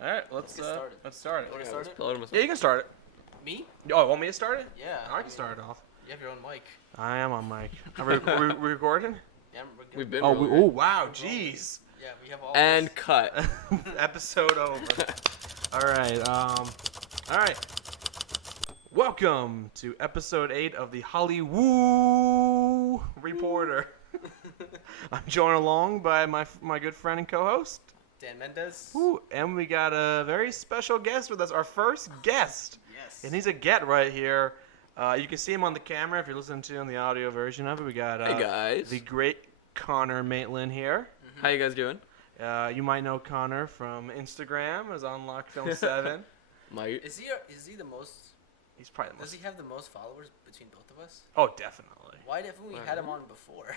All right, let's start it. Want to start it? Yeah, you can start it. Me? Oh, want me to start it? Yeah. I can start it off. You have your own mic. I am on mic. Are we recording? Yeah, we're good. We've been. Oh, rolling. wow, jeez. Yeah, we have all And this. cut. Episode over. All right. Welcome to episode 8 of the Hollywoo Reporter. I'm joined along by my good friend and co-host, Dan Mendez. Ooh, and we got a very special guest with us, our first guest. Yes. And he's a get right here. You can see him on the camera if you're listening to on the audio version of it. We got Hey guys. the great Connor Maitland here. How you guys doing? You might know Connor from Instagram as Unlock Film 7. Might. Is he the most? He's probably the Does most. he have the most followers between both of us? Oh, definitely. Why haven't we had him on before?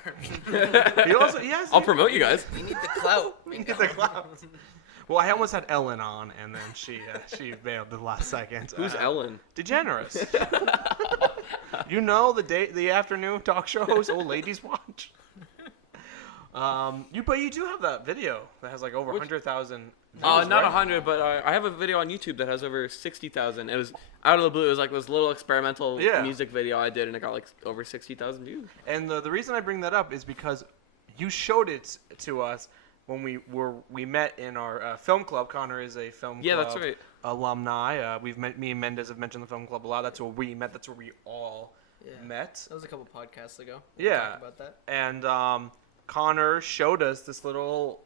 He has. I'll promote you guys. We need the clout. We can get the clout. Well, I almost had Ellen on, and then she bailed the last second. Who's Ellen? DeGeneres. You know the afternoon talk show host old ladies watch. But you do have that video that has like over 100,000 views. Not right? 100, but I have a video on YouTube that has over 60,000. It was out of the blue. It was like this little experimental music video I did, and it got like over 60,000 views. And the reason I bring that up is because you showed it to us when we met in our film club. Connor is a film club That's right. alumni. Me and Mendez have mentioned the film club a lot. That's where we met. That's where we all met. That was a couple podcasts ago. Yeah. Talked about that. And Connor showed us this little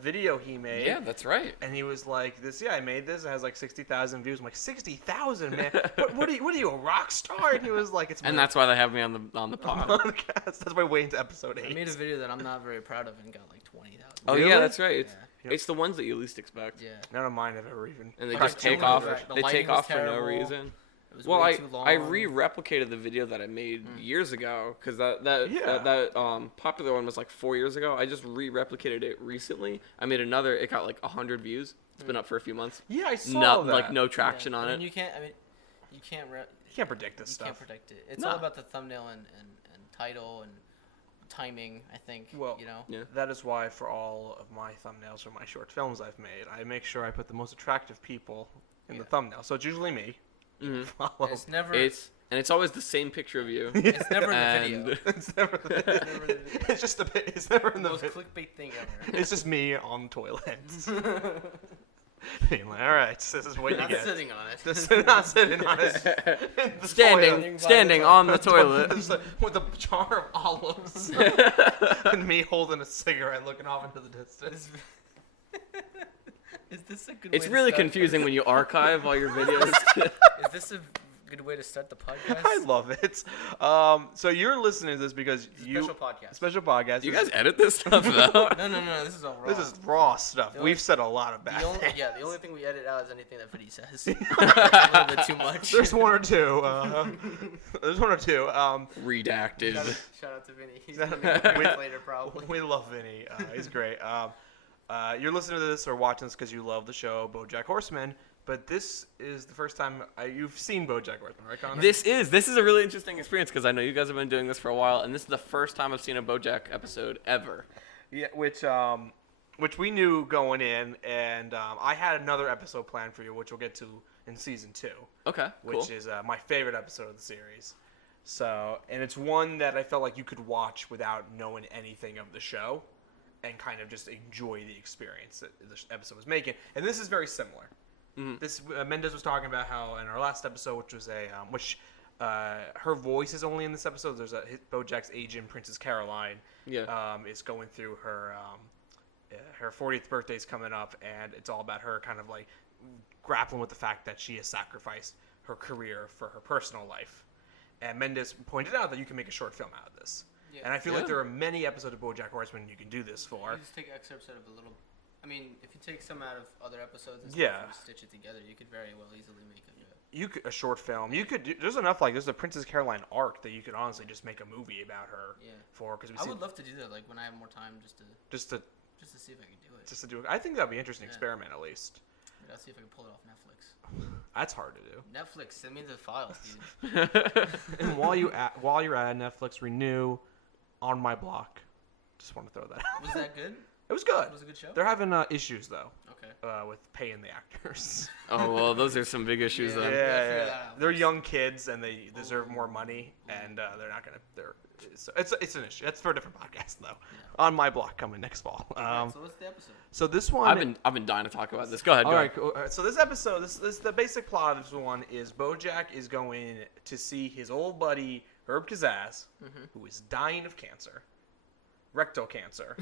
video he made. Yeah, that's right. And he was like, I made this. It has like 60,000 views. I'm like, 60,000, man. What are you, a rock star? And he was like, it's And that's why they have me on the pod. podcast. That's why we're waiting to episode 8. I made a video that I'm not very proud of and got like 20,000. Oh Really? yeah, that's right. Yeah. It's the ones that you least expect. Yeah. None of mine have ever even. And they Like, just the take camera off. was- the They lighting take was off for no terrible. reason. It was Well, way too long. I re-replicated the video that I made years ago because that popular one was like 4 years ago. I just re-replicated it recently. I made another. It got like 100 views. It's been up for a few months. Yeah, I saw that. Like no traction on And it. you can't. I mean, you can't. You can't predict this You stuff. can't predict it. It's No. all about the thumbnail and title and timing, I think. Well, you know. Yeah. That is why for all of my thumbnails for my short films I've made, I make sure I put the most attractive people in the thumbnail. So it's usually me. Mhm. Follow. It's never. It's always the same picture of you. It's never in the And- video. It's never. It's never in the video. It's just it's never in the. Most clickbait thing ever. It's just me on toilets. Being like, all right, this is what you Not get. sitting on it. Just not sitting on it. In the standing toilet. standing on the toilet. Just like, with a jar of olives and me holding a cigarette, looking off into the distance. Is this a good? It's way really to start? confusing when you archive all your videos. Is this a good way to start the podcast? I love it. So you're listening to this because It's a you special podcast. podcast. You guys edit this stuff out? No. This is all raw. This is raw stuff. The only- We've said a lot of bad things. The only thing we edit out is anything that Vinny says. That's a little bit too much. There's one or two. There's one or two. Redacted. Shout out to Vinny. He's gonna be We- back later probably. We love Vinny. He's great. You're listening to this or watching this because you love the show BoJack Horseman, but this is the first time you've seen BoJack Horseman, right, Connor? This is a really interesting experience because I know you guys have been doing this for a while, and this is the first time I've seen a BoJack episode ever. Yeah, which we knew going in, and I had another episode planned for you, which we'll get to in season 2. Okay, cool. Which is my favorite episode of the series. So, and it's one that I felt like you could watch without knowing anything of the show, and kind of just enjoy the experience that the episode was making. And this is very similar. Mhm. This Mendez was talking about how in our last episode, which was her voice is only in this episode. There's BoJack's agent, Princess Caroline, is going through her 40th birthday's coming up, and it's all about her kind of like grappling with the fact that she has sacrificed her career for her personal life. And Mendez pointed out that you can make a short film out of this. Yeah. And I feel like Yeah. there are many episodes of BoJack Horseman you can do this for. You just take excerpts out of a little. I mean, if you take some out of other episodes and stuff Yeah. and stitch it together, you could very well easily make A short film. You could. There's enough like there's a Princess Caroline arc that you could honestly just make a movie about her. Yeah. For because I would love to do that, like when I have more time, just to see if I can do it. just to do it. I think that'd be an interesting Yeah. experiment at least. I'll see if I can pull it off Netflix. That's hard to do. Netflix, send me the files, dude. And while you're at Netflix, renew On My Block. Just want to throw that out. Was that good? It was good. It was a good show? They're having issues, though. Okay. With paying the actors. Oh, well, those are some big issues then. Yeah. They're young kids, and they deserve more money, and they're not going to... It's an issue. That's for a different podcast, though. Yeah. On my block coming next fall. So what's the episode? So this one... I've been dying to talk about this. Go ahead. All right, cool. So this episode, this the basic plot of this one is BoJack is going to see his old buddy, Herb Kazaz, who is dying of cancer. Rectal cancer.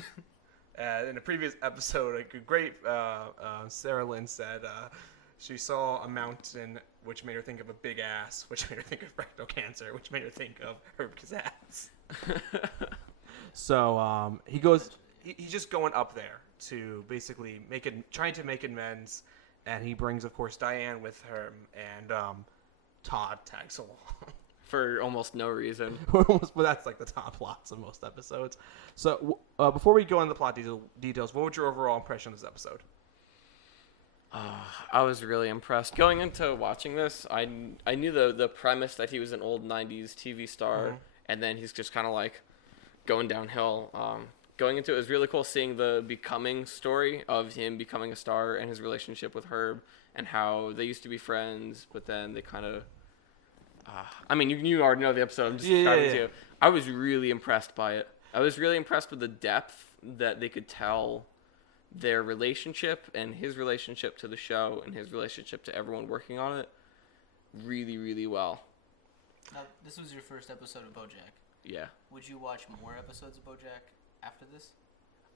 In a previous episode, a great Sarah Lynn said she saw a mountain which made her think of a big ass, which made her think of rectal cancer, which made her think of Herb Kazaz. So he goes. He's just going up there to basically trying to make amends, and he brings, of course, Diane with him, and Todd tags along. For almost no reason. But that's like the top plots of most episodes. So before we go into the plot details, what was your overall impression of this episode? I was really impressed. Going into watching this, I knew the premise that he was an old 90s TV star, and then he's just kind of like going downhill. Going into it was really cool seeing the becoming story of him becoming a star and his relationship with Herb and how they used to be friends, but then they kind of... I mean, you already know the episode. I'm just starting to. I was really impressed by it. I was really impressed with the depth that they could tell their relationship and his relationship to the show and his relationship to everyone working on it really, really well. Now, this was your first episode of BoJack. Yeah. Would you watch more episodes of BoJack after this?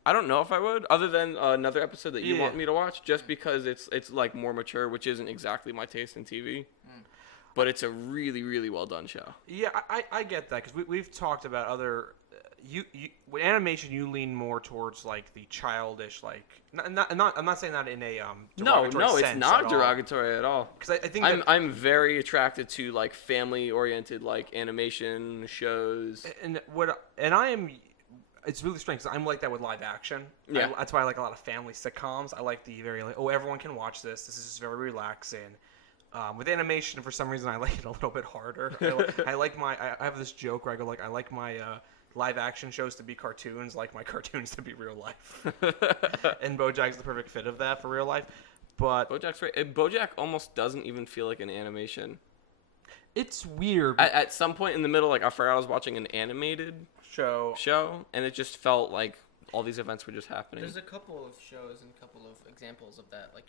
I don't know if I would, other than another episode that you want me to watch, just because it's like more mature, which isn't exactly my taste in TV. But it's a really, really well done show. Yeah, I get that because we've talked about other. With animation, you lean more towards like the childish, like I'm not saying that in a derogatory sense it's not derogatory at all. Because I think I'm very attracted to like family oriented like animation shows. And I am. It's really strange because I'm like that with live action. Yeah, that's why I like a lot of family sitcoms. I like the very like everyone can watch this. This is just very relaxing. With animation, for some reason, I like it a little bit harder. I have this joke where I go like, I like my live action shows to be cartoons, like my cartoons to be real life. And BoJack's the perfect fit of that for real life. But BoJack's right. BoJack almost doesn't even feel like an animation. It's weird. At some point in the middle, like I forgot I was watching an animated show, and it just felt like all these events were just happening. There's a couple of shows and a couple of examples of that. Like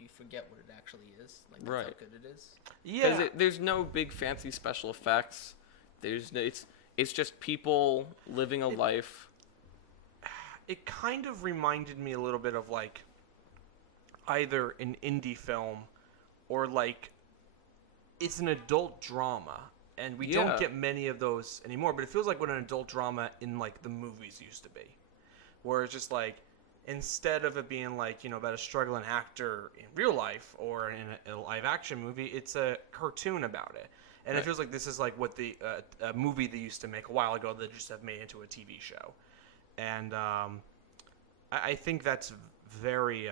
you forget what it actually is. Like that's how good it is. Yeah. There's no big fancy special effects. It's just people living a life. It kind of reminded me a little bit of like either an indie film or like it's an adult drama. And we don't get many of those anymore, but it feels like what an adult drama in like the movies used to be. Where it's just like, instead of it being like, about a struggling actor in real life or in a live action movie, it's a cartoon about it. And it feels like this is like what the a movie they used to make a while ago that just have made into a TV show. And I think that's very,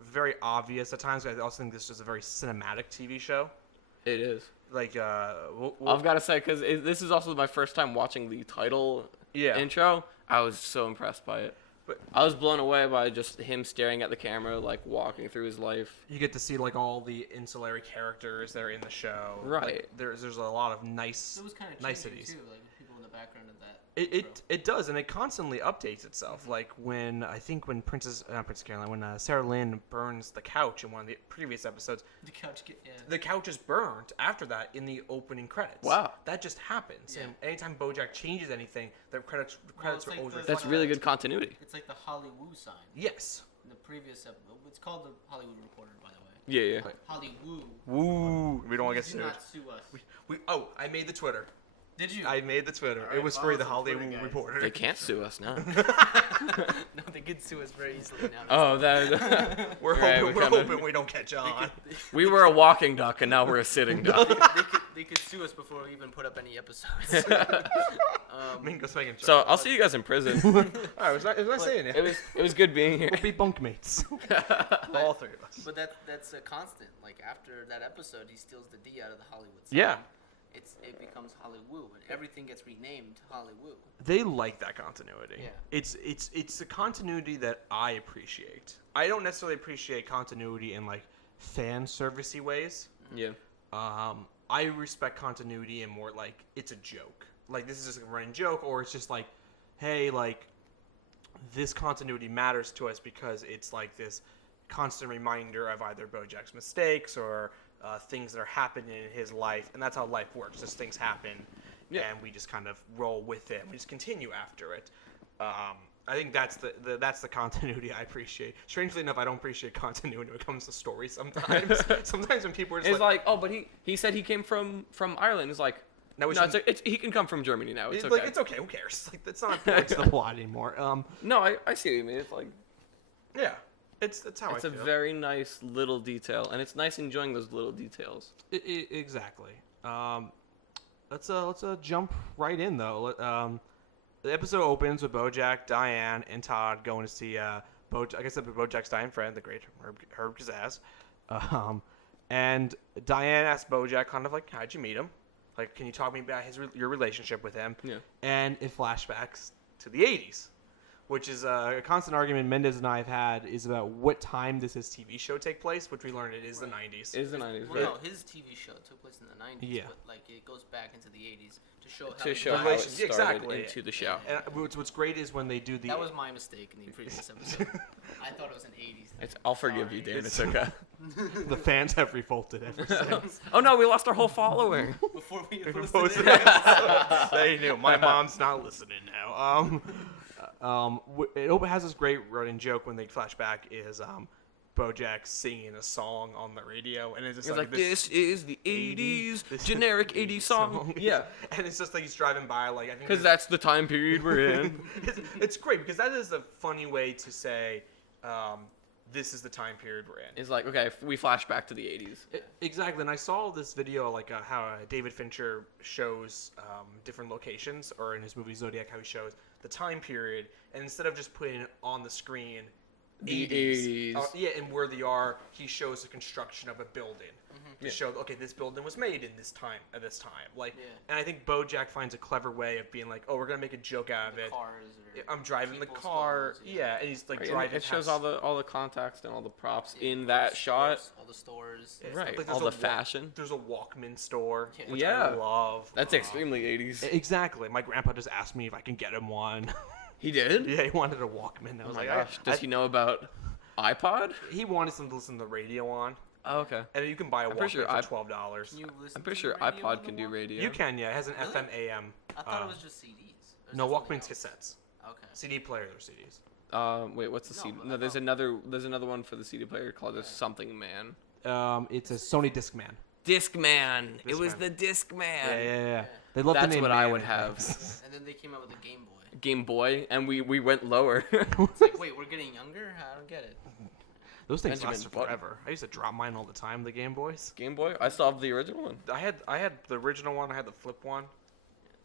very obvious at times. I also think this is a very cinematic TV show. It is. Like, I've got to say, because this is also my first time watching the title intro. I was so impressed by it. But I was blown away by just him staring at the camera, like walking through his life. You get to see like all the ancillary characters that are in the show. Right. Like, there's a lot of nice niceties. Too, like people in the background of that. It does, and it constantly updates itself. Mm-hmm. Like when Sarah Lynn burns the couch in one of the previous episodes. The couch is burned after that in the opening credits. Wow, that just happens. Yeah. And anytime BoJack changes anything, the credits are like always. That's really good continuity. It's like the Hollywoo sign. Yes. In the previous episode, it's called the Hollywoo Reporter, by the way. Yeah. Hollywoo. Woo. We don't want to get sued. Do not sue us. I made the Twitter. Did you? I made the Twitter. Right, it was for the Hollywoo Reporter. They can't sue us now. No, they could sue us very easily now. Oh, that. We're hoping we don't catch on. We were a walking duck, and now we're a sitting duck. They could sue us before we even put up any episodes. So I'll see you guys in prison. All right, was I saying it? It was good being here. We'll be bunkmates. All three of us. But that's a constant. Like after that episode, he steals the D out of the Hollywood sign. Yeah. it becomes Hollywoo, and everything gets renamed Hollywoo. They like that continuity. Yeah. It's a continuity that I appreciate. I don't necessarily appreciate continuity in like fan servicey ways. Yeah. I respect continuity in more like it's a joke. Like this is just a running joke, or it's just like, hey, like this continuity matters to us because it's like this constant reminder of either BoJack's mistakes or things that are happening in his life, and that's how life works. Just things happen, and we just kind of roll with it. We just continue after it. I think that's the continuity I appreciate. Strangely enough, I don't appreciate continuity when it comes to stories. Sometimes, sometimes when people are just it's like, oh, but he said he came from Ireland. It's like, no, he can come from Germany now. It's okay. Like, it's okay. Who cares? Like that's not important to the plot anymore. No, I see what you mean. It's like, yeah. It's how it's I a feel. very nice little detail, and it's nice enjoying those little details. Exactly. Let's jump right in though. The episode opens with BoJack, Diane, and Todd going to see BoJack's dying friend, the great Herb Kazaz. And Diane asks BoJack kind of like, how'd you meet him? Like, can you talk to me about your relationship with him? Yeah. And it flashbacks to the 80s. Which is a constant argument Mendez and I have had is about what time does his TV show take place, which we learned it is the 90s. It is the 90s. Well, no, his TV show took place in the 90s, yeah. But like it goes back into the 80s to show how it started exactly. into the show. And what's great is when they do the... That was my mistake in the previous episode. I thought it was an 80s. I'll forgive you, Dan. It's okay. The fans have revolted ever since. Oh no, we lost our whole following. Before we posted it. They knew. My mom's not listening now. It has this great running joke when they flash back is BoJack singing a song on the radio, and it's just like this is the 80s generic 80s song. Yeah, and it's just like he's driving by, like I think because that's the time period we're in. It's great because that is a funny way to say this is the time period we're in. It's like, okay, if we flash back to the 80s. Exactly, and I saw this video like how David Fincher shows different locations, or in his movie Zodiac, how he shows the time period, and instead of just putting it on the screen, the 80s. And where they are, he shows the construction of a building to show, okay, this building was made in this time, at this time. Like, and I think BoJack finds a clever way of being like, oh, we're gonna make a joke out of it. I'm driving the car, and he's like driving. It shows all the context and all the props in that shot. All the stores, right? Like all the fashion. There's a Walkman store, which I love. That's extremely 80s. Exactly. My grandpa just asked me if I can get him one. He did? Yeah, he wanted a Walkman. I was like, gosh. Does he know about iPod? He wanted something to listen to the radio on. Oh, okay. And you can buy a Walkman for $12. I'm pretty sure iPod can do radio. You can, yeah. It has an FM, AM. I thought it was just CDs. No, Walkman's cassettes. Okay. CD players or CDs. Wait, what's the CD? No, there's another one for the CD player called a something man. It's a Sony Discman. Discman. It was the Discman. Yeah. They love the name. That's what I would have. And then they came out with a Game Boy. Game Boy, and we went lower. It's like, wait, we're getting younger? I don't get it. Those things lasted forever. I used to drop mine all the time, the Game Boys. Game Boy? I still have the original one. I had the original one. I had the flip one.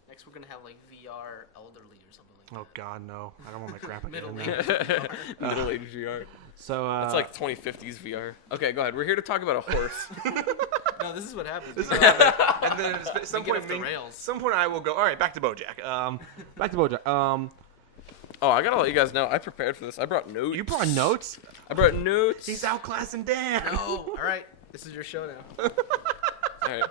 Next, we're going to have, like, VR elderly or something like that. Oh, God, no. I don't want my grandpa getting that. Middle-aged VR. So, it's like 2050s VR. Okay, go ahead. We're here to talk about a horse. No, this is what happens. And then at some point I will go, all right, back to BoJack. Back to BoJack. Oh, I gotta let you guys know, I prepared for this. I brought notes. You brought notes? I brought notes. He's outclassing Dan. No. All right. This is your show now. All right.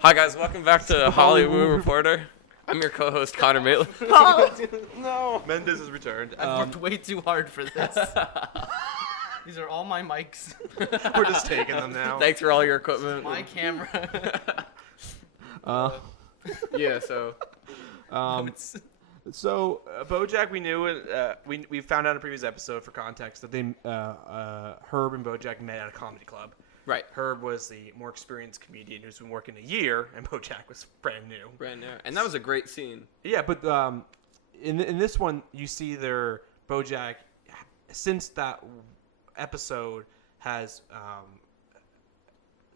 Hi, guys. Welcome back to Hollywoo Reporter. I'm your co-host, Connor Maitland. Oh, no. Mendez has returned. I've worked way too hard for this. These are all my mics. We're just taking them now. Thanks for all your equipment. My camera. Yeah, so... So, BoJack, we knew it. We found out in a previous episode, for context, that Herb and BoJack met at a comedy club. Right. Herb was the more experienced comedian who's been working a year, and BoJack was brand new. Brand new. And that was a great scene. Yeah, but in this one, you see their BoJack, since that episode, has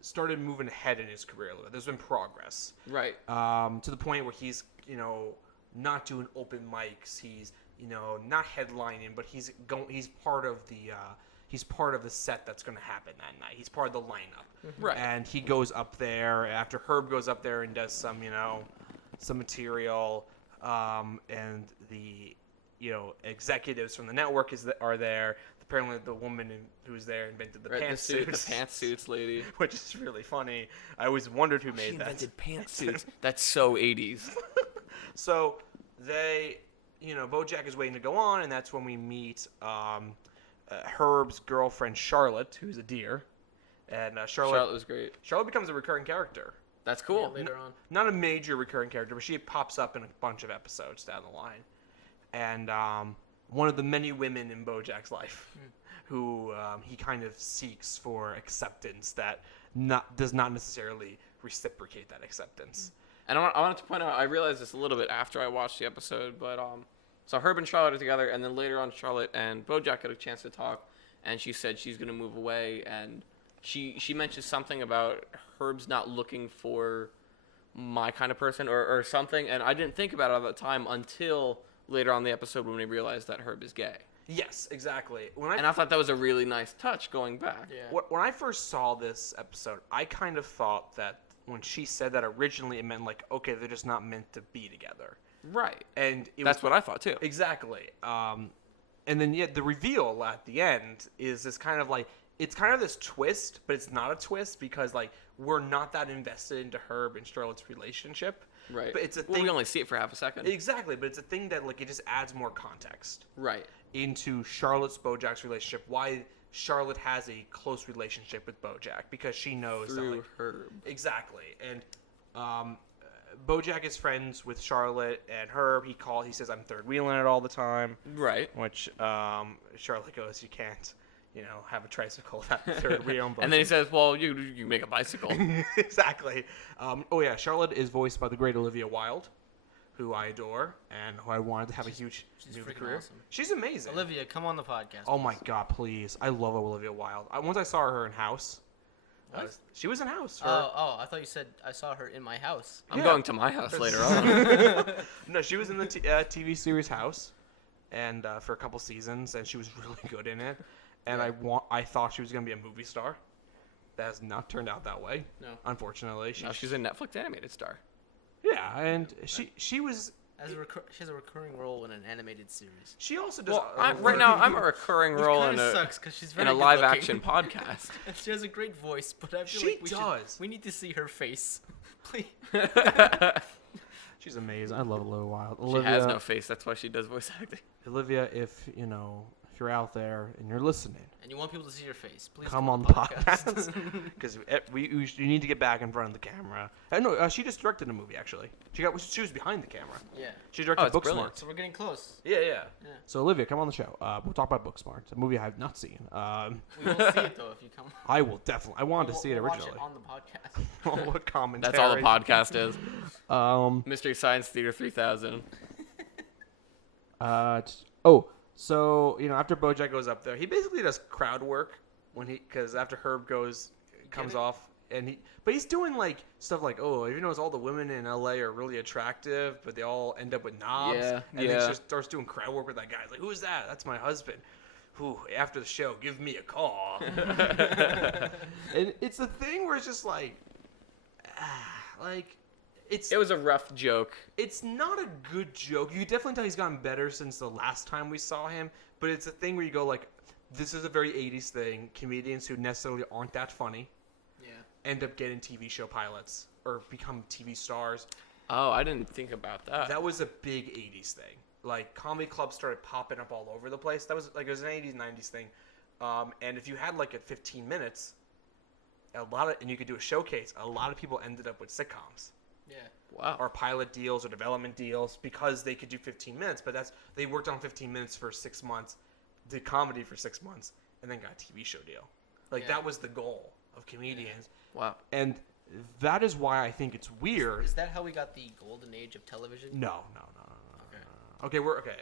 started moving ahead in his career a little bit. There's been progress. Right. To the point where he's, not doing open mics. He's, not headlining, but he's part of the he's part of the set that's going to happen that night. He's part of the lineup. Right. And he goes up there after Herb goes up there and does some, some material, and the, executives from the network are there. Apparently, the woman who's there invented the pantsuits. The pantsuits lady. Which is really funny. I always wondered who made She that. invented pantsuits. That's so 80s. So they, BoJack is waiting to go on, and that's when we meet Herb's girlfriend Charlotte, who's a deer, and Charlotte was great. Charlotte becomes a recurring character. That's cool. Yeah, later on. Not a major recurring character, but she pops up in a bunch of episodes down the line, and one of the many women in BoJack's life, who he kind of seeks for acceptance that does not necessarily reciprocate that acceptance. And I wanted to point out, I realized this a little bit after I watched the episode, but so Herb and Charlotte are together, and then later on Charlotte and BoJack had a chance to talk, and she said she's going to move away, and she mentioned something about Herb's not looking for my kind of person or something, and I didn't think about it at the time until later on in the episode when we realized that Herb is gay. Yes, exactly. I thought that was a really nice touch going back. Yeah. When I first saw this episode, I kind of thought that when she said that originally, it meant like, okay, they're just not meant to be together. Right. And that's what I thought too. Exactly. And then the reveal at the end is this kind of like, it's kind of this twist, but it's not a twist because like we're not that invested into Herb and Charlotte's relationship. Right. But it's a thing. We only see it for half a second. Exactly, but it's a thing that like it just adds more context. Right. Into Charlotte's BoJack's relationship. Why Charlotte has a close relationship with BoJack, because she knows through that, like, Herb. Exactly. And BoJack is friends with Charlotte and Herb. He says, I'm third wheeling it all the time. Right. Which Charlotte goes, you can't, have a tricycle without the third wheel. And then he says, well, you make a bicycle. Exactly. Charlotte is voiced by the great Olivia Wilde, who I adore and who I wanted to have a huge movie career. Awesome. She's amazing. Olivia, come on the podcast. Oh my God, please! I love Olivia Wilde. Once I saw her in House. She was in House. I thought you said I saw her in my house. I'm going to my house later on. No, she was in the TV series House, and for a couple seasons, and she was really good in it. And I thought she was going to be a movie star. That has not turned out that way. No, unfortunately. She's a Netflix animated star. Yeah, and she was. She has a recurring role in an animated series. She also does. Well, right now I'm a recurring role in a live action podcast. She has a great voice, but I feel we need to see her face. Please. She's amazing. I love Olivia Wilde. She has no face. That's why she does voice acting. Olivia, if you're out there and you're listening, and you want people to see your face, please come on the podcast, because you need to get back in front of the camera. No, she just directed a movie actually. She was behind the camera. Yeah. She directed Booksmart. Brilliant. So we're getting close. Yeah. So Olivia, come on the show. We'll talk about Booksmart, a movie I have not seen. We won't see it though if you come. I will definitely. I wanted to see it originally. Watch it on the podcast. What commentary? That's all the podcast is. Mystery Science Theater 3000. So, after BoJack goes up there, he basically does crowd work because after Herb comes off, but he's doing like stuff like, he knows all the women in LA are really attractive, but they all end up with knobs. Yeah, and then he just starts doing crowd work with that guy. He's like, who's that? That's my husband. Who, after the show, give me a call. And it's a thing where it's just like, it was a rough joke. It's not a good joke. You can definitely tell he's gotten better since the last time we saw him, but it's a thing where you go like, this is a very 80s thing. Comedians who necessarily aren't that funny end up getting TV show pilots or become TV stars. Oh, I didn't think about that. That was a big 80s thing. Like, comedy clubs started popping up all over the place. That was like, it was an 80s, 90s thing. And if you had like 15 minutes, and you could do a showcase, a lot of people ended up with sitcoms. Yeah. Wow. Or pilot deals or development deals because they could do 15 minutes. But they worked on 15 minutes for 6 months, did comedy for 6 months, and then got a TV show deal. That was the goal of comedians. Wow. And that is why I think it's weird. Is that how we got the golden age of television? No. Okay, we're okay.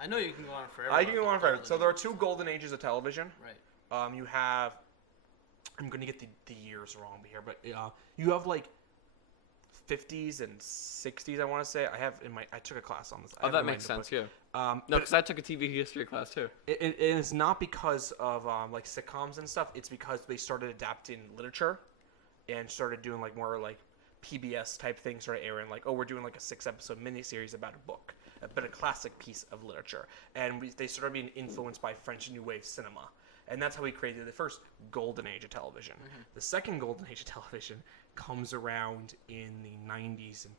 I know you can go on forever. I can go on forever. So there are two golden ages of television. Right. You have. I'm going to get the years wrong here, but you have like 50s and 60s. I want to say I took a class on this. Oh, that makes sense. Yeah. No, because I took a TV history class too. And it's not because of like sitcoms and stuff. It's because they started adapting literature, and started doing like more like PBS type things, started airing like, oh, we're doing like a 6-episode miniseries about a book, but a classic piece of literature, and they started being influenced by French New Wave cinema. And that's how we created the first golden age of television. Mm-hmm. The second golden age of television comes around in the 90s and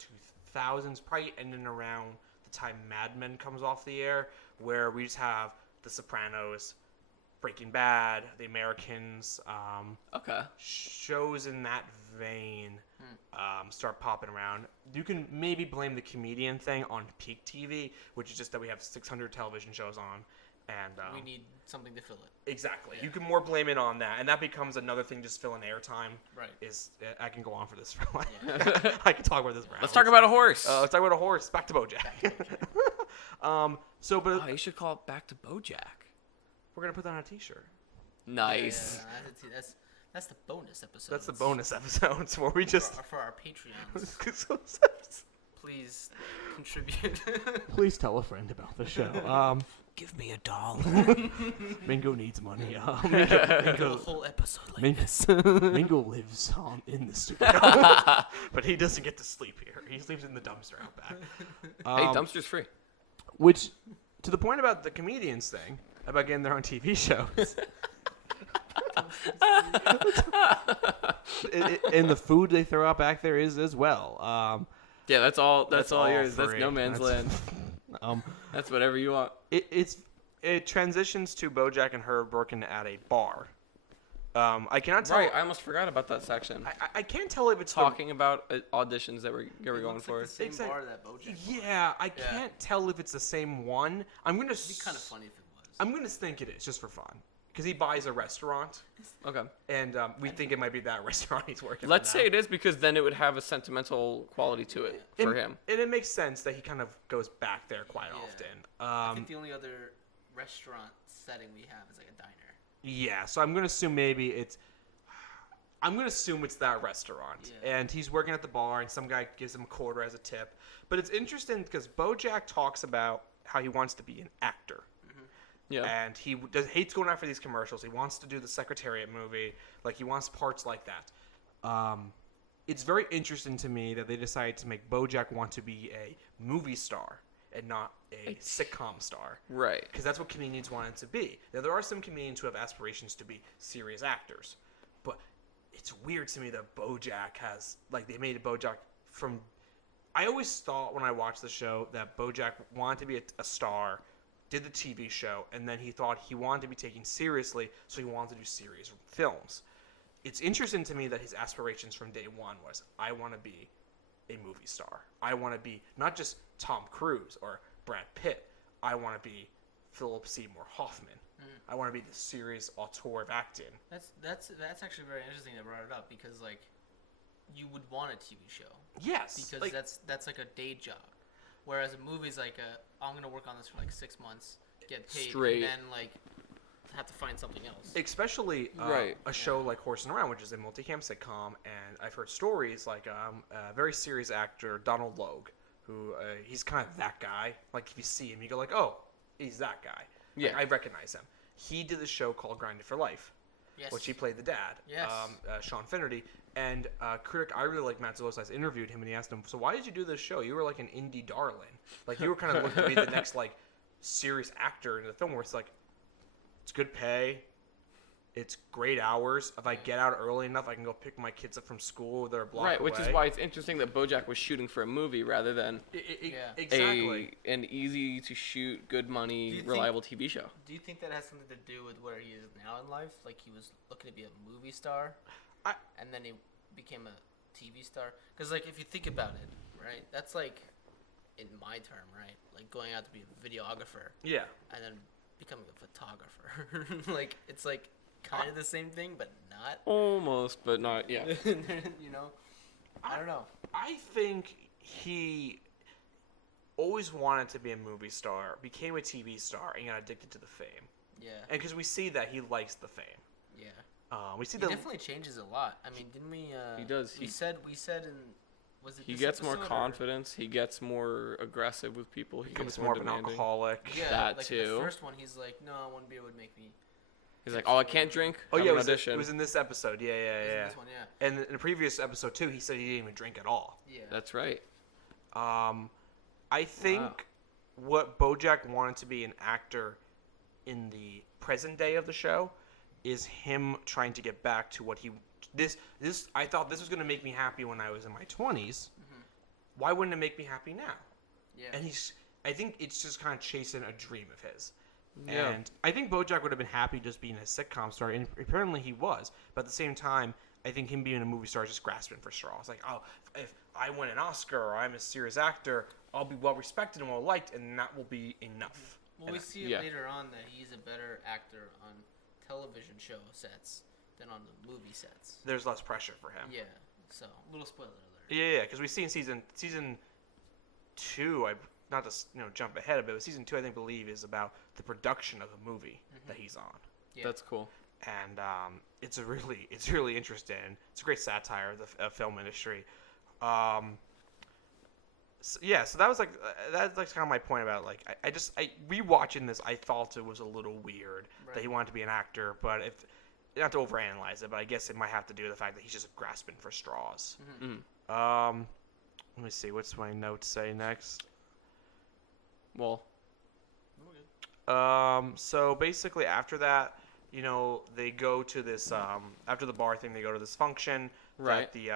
2000s, probably ending around the time Mad Men comes off the air, where we just have The Sopranos, Breaking Bad, The Americans, shows in that vein start popping around. You can maybe blame the comedian thing on peak TV, which is just that we have 600 television shows on. And we need something to fill it. Exactly. Yeah. You can more blame it on that, and that becomes another thing just filling airtime. Right. I can go on for this for a while. Yeah. I can talk about this for hours. Let's talk about a horse. Let's talk about a horse. Back to BoJack. You should call it Back to BoJack. We're gonna put that on a T-shirt. Nice. Yeah, that's the bonus episode. That's the bonus episodes where we just for our Patreons. Please contribute. Please tell a friend about the show. Give me $1. Mingo needs money. Mingo, a whole episode like this. Mingo lives in the studio, but he doesn't get to sleep here. He sleeps in the dumpster out back. Hey, dumpster's free. Which, to the point about the comedians thing, about getting their own TV shows. And the food they throw out back there is as well. Yeah, that's all yours. That's no man's land. That's whatever you want. It transitions to BoJack and Herb working at a bar. I cannot tell. Right, I almost forgot about that section. I can't tell if it's talking about auditions that we're going for. Like the same bar that BoJack. Yeah, I can't tell if it's the same one. It'd be kind of funny if it was. I'm gonna think it is just for fun. Because he buys a restaurant. Okay. And we think it might be that restaurant he's working at. Let's say it is, because then it would have a sentimental quality to it for him. And it makes sense that he kind of goes back there quite often. I think the only other restaurant setting we have is like a diner. Yeah, so I'm going to assume it's that restaurant. Yeah. And he's working at the bar, and some guy gives him a quarter as a tip. But it's interesting because BoJack talks about how he wants to be an actor. Yeah. And he hates going after these commercials. He wants to do the Secretariat movie. Like, he wants parts like that. It's very interesting to me that they decided to make BoJack want to be a movie star and not a sitcom star. Right. Because that's what comedians want it to be. Now, there are some comedians who have aspirations to be serious actors. But it's weird to me that BoJack has... Like, they made BoJack from... I always thought when I watched the show that BoJack wanted to be a star... did the TV show, and then he thought he wanted to be taken seriously, so he wanted to do serious films. It's interesting to me that his aspirations from day one was, I want to be a movie star. I want to be not just Tom Cruise or Brad Pitt. I want to be Philip Seymour Hoffman. I want to be the serious auteur of acting. That's actually very interesting that you brought it up, because like you would want a TV show. Yes. Because that's like a day job. Whereas a movie's like I'm gonna work on this for like 6 months, get paid, straight, and then like have to find something else. Especially a show like Horsing Around, which is a multicam sitcom, and I've heard stories like a very serious actor, Donald Logue, who he's kind of that guy. Like if you see him, you go like, oh, he's that guy. Yeah, like, I recognize him. He did a show called Grinded for Life, which he played the dad, Sean Finnerty. And critic I really like, Matt Zolosais, interviewed him, and he asked him, so why did you do this show? You were like an indie darling. Like, you were kind of looking to be the next, like, serious actor in the film, where it's like, it's good pay, it's great hours. If I get out early enough, I can go pick my kids up from school. They're a block away. Right, which is why it's interesting that BoJack was shooting for a movie rather than an easy-to-shoot, good money, reliable TV show. Do you think that has something to do with where he is now in life? Like, he was looking to be a movie star? And then he became a TV star. Because, like, if you think about it, right, that's like, in my term, right, like going out to be a videographer. Yeah. And then becoming a photographer. Like, it's like kind of the same thing, but not. Almost, but not. Yeah. You know, I don't know. I think he always wanted to be a movie star, became a TV star, and got addicted to the fame. Yeah. And because we see that he likes the fame. Yeah. We see that he definitely changes a lot. I mean, didn't we? He does. We said in Was it He this gets more episode, confidence. He gets more aggressive with people. He becomes gets more of an demanding. alcoholic. Yeah, That like too. In the first one, he's like, no, one beer would make me. He's like, oh, I can't drink. Oh Have yeah, an it audition. was in this episode. Yeah. In this one, yeah. And in the previous episode too, he said he didn't even drink at all. Yeah. That's right. I think what BoJack wanted to be an actor in the present day of the show is him trying to get back to what he this I thought this was going to make me happy when I was in my 20s. Mm-hmm. Why wouldn't it make me happy now? Yeah. And I think it's just kind of chasing a dream of his. Yeah. And I think BoJack would have been happy just being a sitcom star, and apparently he was. But at the same time, I think him being a movie star is just grasping for straws. Like, oh, if I win an Oscar or I'm a serious actor, I'll be well respected and well liked, and that will be enough. Well, we see it later on that he's a better actor on television show sets than on the movie sets. There's less pressure for him. Yeah. So, little spoiler alert. Yeah, because we've seen season 2. Not to jump ahead a bit, but season 2 I believe is about the production of the movie that he's on. Yeah. That's cool. And it's really interesting. It's a great satire of the film industry. So that was that's kind of my point about I rewatching this, I thought it was a little weird that he wanted to be an actor, but if not to overanalyze it, but I guess it might have to do with the fact that he's just grasping for straws. Mm-hmm. Let me see, what's my notes say next? Well, so basically after that, they go to this after the bar thing, they go to this function that the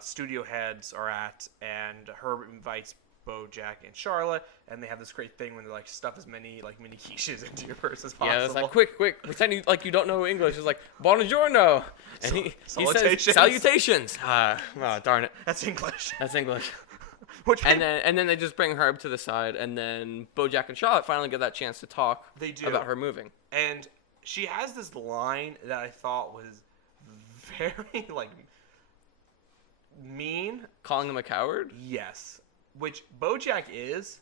studio heads are at, and Herb invites BoJack and Charlotte, and they have this great thing when they stuff as many mini quiches into your purse as possible. Yeah, it's like quick, pretend you you don't know English. It's like buongiorno, and he says salutations. Oh, darn it. That's English. That's English. And then they just bring Herb to the side, and then BoJack and Charlotte finally get that chance to talk. They do. About her moving. And she has this line that I thought was very mean. Calling him a coward? Yes. Which BoJack is,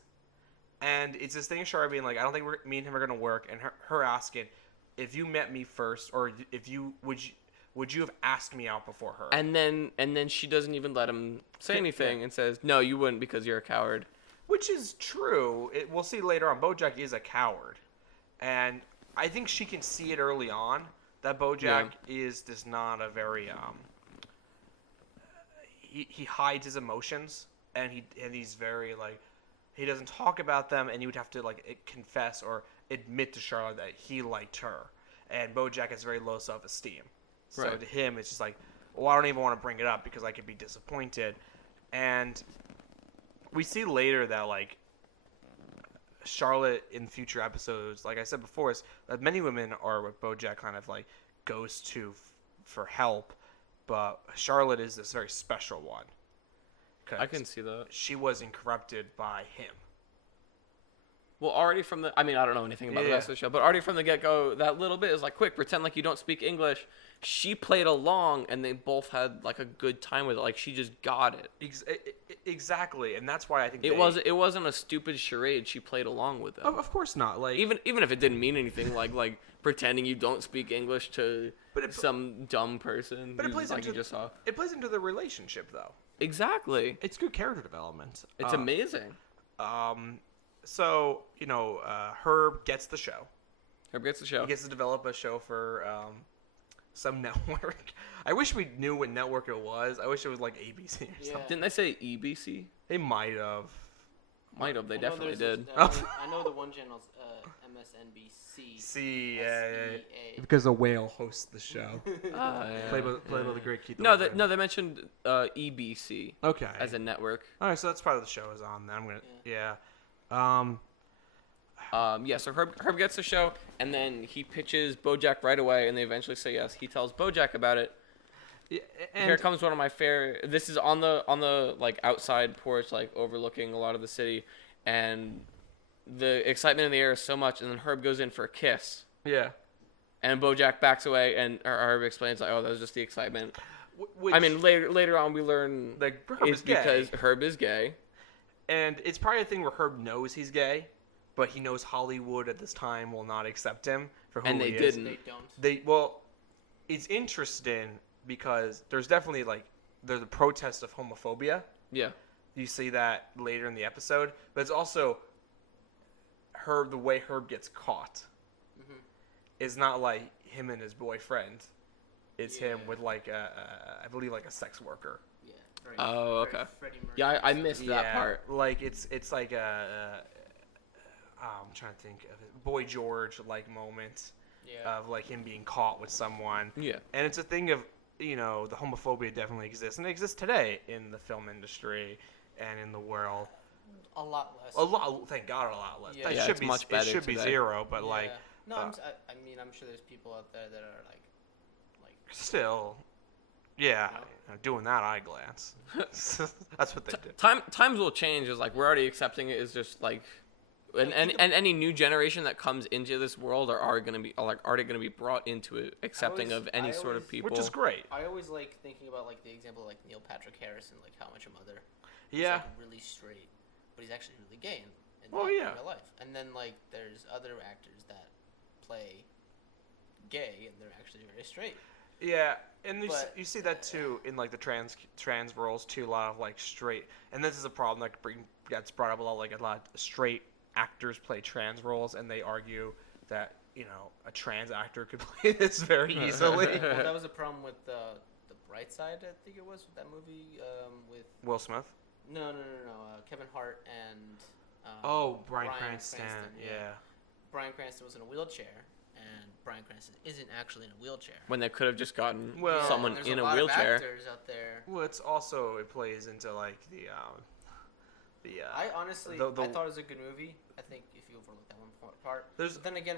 and it's this thing of Charlotte being like, I don't think me and him are gonna work, and her asking, if you met me first, or if you would you have asked me out before her? And then she doesn't even let him say anything and says, no, you wouldn't because you're a coward. Which is true. We'll see later on. BoJack is a coward, and I think she can see it early on that BoJack is just not a very he hides his emotions, and he's very he doesn't talk about them, and he would have to confess or admit to Charlotte that he liked her, and BoJack has very low self-esteem. So to him, it's just I don't even want to bring it up because I could be disappointed. And we see later that Charlotte in future episodes, like I said before, is that many women are what BoJack kind of goes to for help, but Charlotte is this very special one. I can see that. She wasn't corrupted by him. Well, already from the... I mean, I don't know anything about the rest of the show, but already from the get-go, that little bit is quick, pretend like you don't speak English. She played along, and they both had, a good time with it. She just got it. Exactly, and that's why I think it wasn't a stupid charade. She played along with it. Of course not. Even if it didn't mean anything, like pretending you don't speak English to some dumb person. But it plays you just saw. It plays into the relationship, though. Exactly. It's good character development. It's amazing. So, Herb gets the show. He gets to develop a show for some network. I wish we knew what network it was. I wish it was ABC or something. Didn't they say EBC? They might have. They definitely did. I know the one channel's MSNBC. Yeah. Because a whale hosts the show. Played by the great Keith. No, they mentioned EBC. Okay. As a network. All right, so that's part of the show is on. Then I'm gonna. So Herb gets the show, and then he pitches BoJack right away, and they eventually say yes. He tells BoJack about it. Yeah, and here comes one of my favorite. This is on the outside porch, overlooking a lot of the city, and the excitement in the air is so much, and then Herb goes in for a kiss. Yeah. And BoJack backs away, and Herb explains that was just the excitement. Which, later on we learn it's because Herb is gay. And it's probably a thing where Herb knows he's gay, but he knows Hollywood at this time will not accept him for who he is. They don't. It's interesting because there's definitely there's a protest of homophobia. Yeah. You see that later in the episode, but it's also the way Herb gets caught. Mm-hmm. Is not like him and his boyfriend. It's him with like I believe like a sex worker. Yeah. Okay. Yeah, I missed that part. Like it's like I'm trying to think of it. Boy George like moment of like him being caught with someone. Yeah. And it's a thing of the homophobia definitely exists, and it exists today in the film industry and in the world. A lot less. Thank God, a lot less. Yeah. It Yeah, should it's be. much It better should be today. zero, but like. No, I'm sure there's people out there that are like. Still, doing that eye glance. That's what they do. Times will change. Is like we're already accepting it as just like, and any new generation that comes into this world are already going to be brought into it, accepting of any sort of people, which is great. I always like thinking about like the example of, like Neil Patrick Harris and like How I Met Your Mother. Yeah. He's like really straight, but he's actually really gay in real life. And then like there's other actors that play gay and they're actually very straight. Yeah, and you see that too in like the trans roles too. A lot of like straight, and this is a problem that gets brought up a lot. Like a lot of straight actors play trans roles, and they argue that a trans actor could play this very easily. Well, that was a problem with the Bright Side, I think it was, that movie with Will Smith. No. Kevin Hart and Bryan Cranston. Yeah. Bryan Cranston was in a wheelchair. And Bryan Cranston isn't actually in a wheelchair. When they could have just gotten someone in a wheelchair. There's a lot of actors out there. Well, it plays into like the. I honestly, I thought it was a good movie. I think if you overlook that one part, but then again,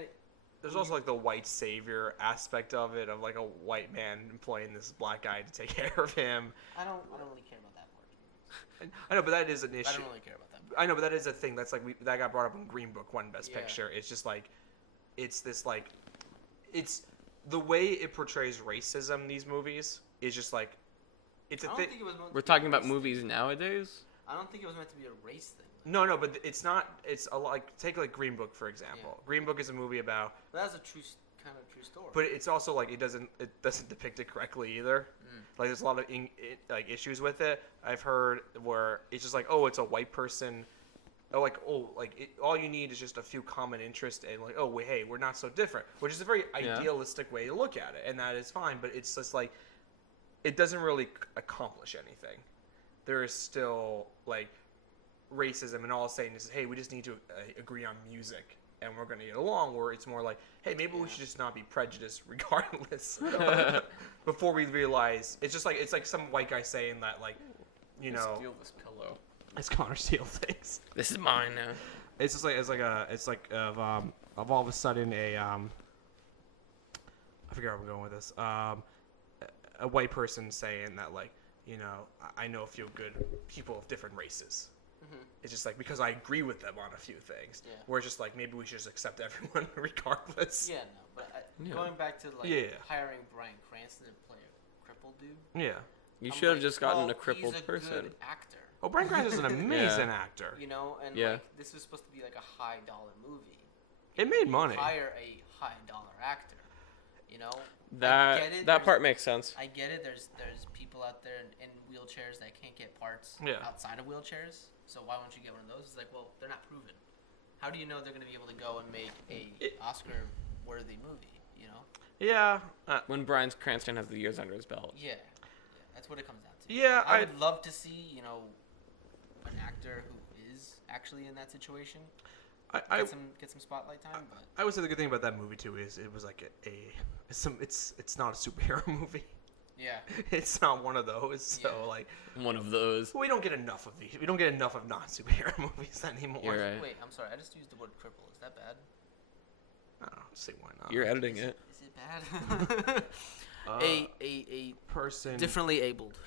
there's also like the white savior aspect of it, of like a white man employing this black guy to take care of him. I don't really care about that part. I know, but that is an issue. I don't really care about that. I know, but that is a thing. That's like that got brought up in Green Book, won Best Picture. It's just like. It's this like, it's the way it portrays racism in these movies is just like, it's a thing. We're talking about movies nowadays. I don't think it was meant to be a race thing. No, but it's not. It's a like take like Green Book for example. Yeah. Green Book is a movie about. But that's a true story. But it's also like it doesn't depict it correctly either. Like there's a lot of like issues with it. I've heard where it's just like it's a white person. All you need is just a few common interests and like, hey, we're not so different, which is a very idealistic way to look at it, and that is fine. But it's just like, it doesn't really accomplish anything. There is still like racism, and all it's saying is, hey, we just need to agree on music, and we're going to get along. Where it's more like, hey, maybe we should just not be prejudiced regardless. Before we realize, it's like some white guy saying that like, steal this pillow. It's Connor steal things. This is mine now. It's just like of all of a sudden I forget where I'm going with this. A white person saying that like I know a few good people of different races. Mm-hmm. It's just like because I agree with them on a few things. Yeah. Where it's just like maybe we should just accept everyone regardless. Yeah, no, but going back to like hiring Bryan Cranston to play a crippled dude. Yeah. You should have just gotten a crippled person. He's a good actor. Oh, Bryan Cranston's an amazing actor. And like, this was supposed to be like a $high-dollar movie. It made money. Hire a $high-dollar actor. That part makes sense. I get it. There's people out there in wheelchairs that can't get parts outside of wheelchairs. So why won't you get one of those? It's like, well, they're not proven. How do you know they're going to be able to go and make a Oscar-worthy movie? Yeah. When Bryan Cranston has the years under his belt. Yeah, that's what it comes down to. Yeah, I would love to see an actor who is actually in that situation get some spotlight time. But I would say the good thing about that movie too is it was like it's not a superhero movie. Yeah, it's not one of those. So like one of those. We don't get enough of these. We don't get enough of non-superhero movies anymore. You're right. Wait, I'm sorry. I just used the word cripple. Is that bad? I don't know. Say why not. You're editing it. Is it bad? A person differently abled.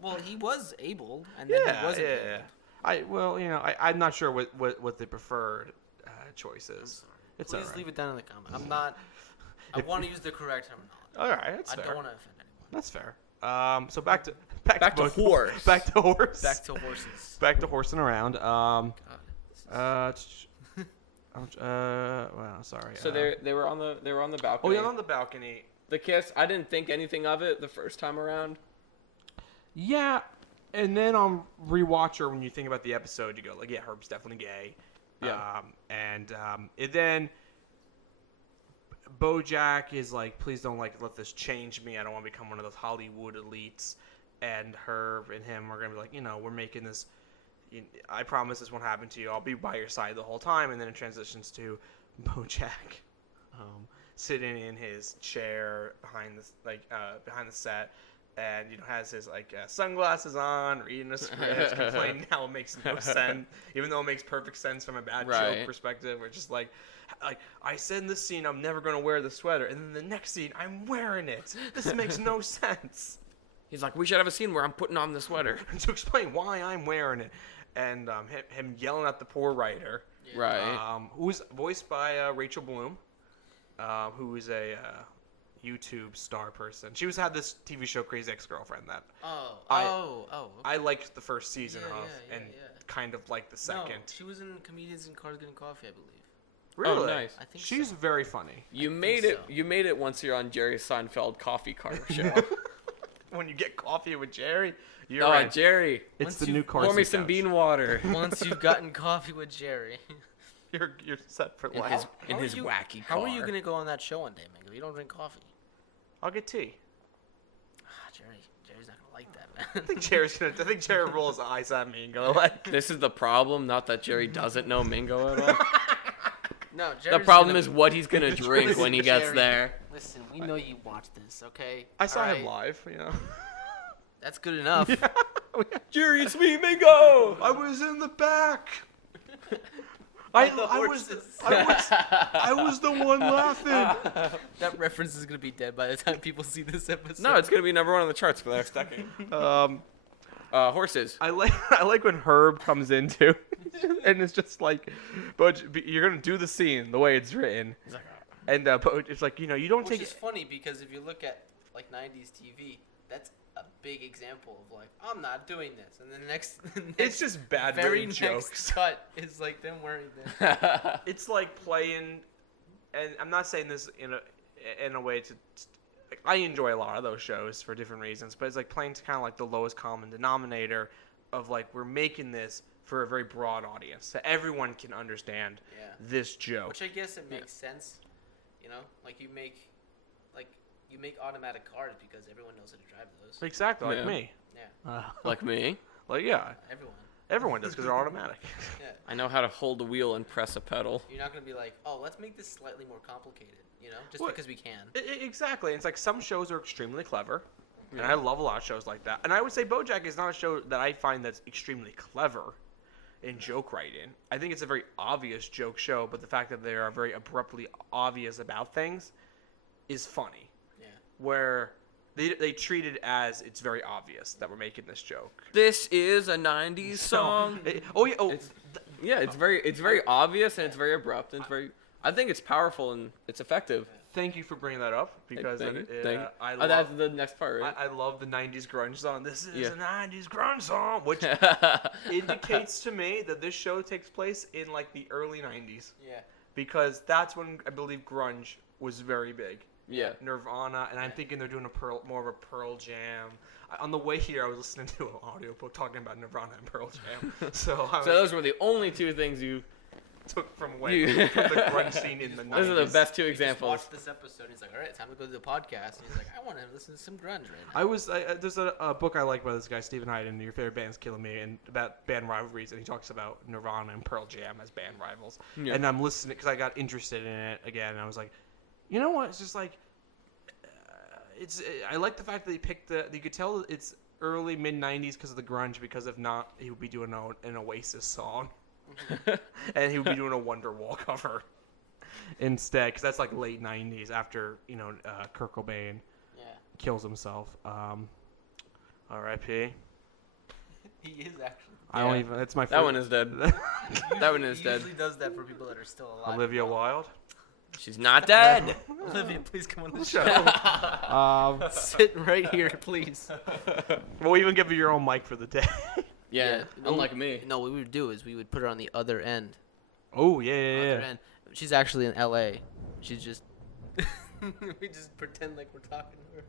Well, he was able, and then he wasn't. Yeah. I'm not sure what the preferred choice is. Please leave it down in the comment. I'm not. I want to use the correct terminology. All right, that's fair. I don't want to offend anyone. That's fair. So back to horse. Back to horse. Back to horses. Back to horsing around. Well, sorry. So they were on the balcony. Oh, yeah, on the balcony. The kiss. I didn't think anything of it the first time around. Yeah, and then on rewatcher, when you think about the episode, you go like, yeah, Herb's definitely gay. Yeah. And then BoJack is like, please don't like let this change me. I don't want to become one of those Hollywood elites. And Herb and him are gonna be like, we're making this. I promise this won't happen to you. I'll be by your side the whole time. And then it transitions to BoJack sitting in his chair behind the set. And has his sunglasses on, reading a script, complaining how it makes no sense, even though it makes perfect sense from a bad joke perspective. We're just like I said in this scene, I'm never gonna wear the sweater, and then the next scene, I'm wearing it. This makes no sense. He's like, we should have a scene where I'm putting on the sweater to explain why I'm wearing it, and him yelling at the poor writer, who's voiced by Rachel Bloom, who is a YouTube star person. She had this TV show Crazy Ex-Girlfriend that I liked the first season kind of liked the second. No, she was in Comedians in Cars Getting Coffee, I believe. Really? Oh, nice. I think she's very funny. You made it once you're on Jerry Seinfeld Coffee Car show. When you get coffee with Jerry, you're right. Jerry. It's the new Carson Pour me some bean water. Once you've gotten coffee with Jerry. You're set for life. In his wacky car. How are you going to go on that show one day, Mingo? You don't drink coffee. I'll get tea. Jerry's not gonna like that, man. I think Jerry rolls eyes at me and go like, "This is the problem. Not that Jerry doesn't know Mingo at all. No, the problem is what he's gonna drink when he gets there." Listen, we know you watch this, okay? I saw him live. That's good enough. Yeah. Jerry, it's me, Mingo. I was in the back. I was the one laughing. That reference is gonna be dead by the time people see this episode. No, it's gonna be number 1 on the charts for the next decade. Horses. I like when Herb comes in too, and it's just like, but you're gonna do the scene the way it's written, and but it's like you don't take. Which is funny because if you look at like 90s TV, that's a big example of like, I'm not doing this, and the next it's just bad very next jokes. Cut is like them wearing this. It's like playing, and I'm not saying this in a way to. I enjoy a lot of those shows for different reasons, but it's like playing to kind of like the lowest common denominator of like we're making this for a very broad audience so everyone can understand this joke. Which I guess it makes sense, like you make automatic cars because everyone knows how to drive those. Exactly, like me. Yeah. Like me? Like, yeah. Everyone does because they're automatic. Yeah. I know how to hold a wheel and press a pedal. You're not going to be like, oh, let's make this slightly more complicated, just because we can. Exactly. It's like some shows are extremely clever, and I love a lot of shows like that. And I would say BoJack is not a show that I find that's extremely clever in joke writing. I think it's a very obvious joke show, but the fact that they are very abruptly obvious about things is funny. Where they treat it as it's very obvious that we're making this joke. This is a 90s song. It's very obvious and it's very abrupt and I think it's powerful and it's effective. Thank you for bringing that up because that's the next part, right? I love the 90s grunge song. This is a 90s grunge song, which indicates to me that this show takes place in like the early 90s. Yeah. Because that's when I believe grunge was very big. Yeah. Nirvana, and I'm thinking they're doing more of a Pearl Jam. On the way here, I was listening to an audiobook talking about Nirvana and Pearl Jam. So those were the only 2 things you took from from the grunge scene in the 90s. Those are the best 2 examples. He just watched this episode. He's like, all right, time to go to the podcast. And he's like, I want to listen to some grunge right now. There's a book I like by this guy, Stephen Hyden, Your Favorite Band's Killing Me, and about band rivalries, and he talks about Nirvana and Pearl Jam as band rivals. Yeah. And I'm listening because I got interested in it again, and I was like, you know what? It's just like, I like the fact that he picked you could tell it's early mid-90s because of the grunge, because if not, he would be doing an Oasis song. And he would be doing a Wonderwall cover instead, because that's like late 90s after, Kurt Cobain kills himself. R.I.P. He is actually. I don't even, that's my favorite. That one is dead. That one is dead. He usually does that for people that are still alive. Olivia Wilde. She's not dead. Olivia, please come on the show. Sit right here, please. We'll even give you your own mic for the day. Yeah, unlike me. No, what we would do is we would put her on the other end. Oh, yeah. End. She's actually in L.A. She's just... we just pretend like we're talking to her.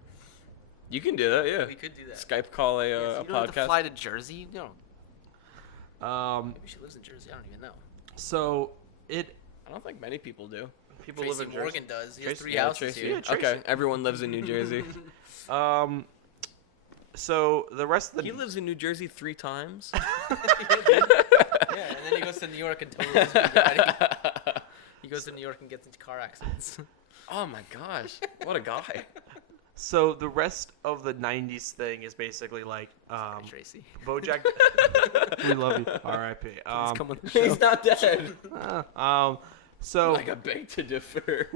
You can do that, yeah. We could do that. Skype call a You podcast. don't have to fly to Jersey. You know. Maybe she lives in Jersey. I don't even know. So I don't think many people do. People Tracy live in Morgan Jersey. does. He has Tracy- 3 houses Tracy. here. Tracy. Okay, everyone lives in New Jersey. So the rest of the He lives in New Jersey 3 times. Yeah, and then he goes to New York and totally his Bugatti. He goes to New York and gets into car accidents. Oh my gosh, what a guy. So the rest of the '90s thing is basically like Sorry, Tracy. BoJack. We love you. R.I.P. Please come on the show. He's not dead. So Like a beg to differ.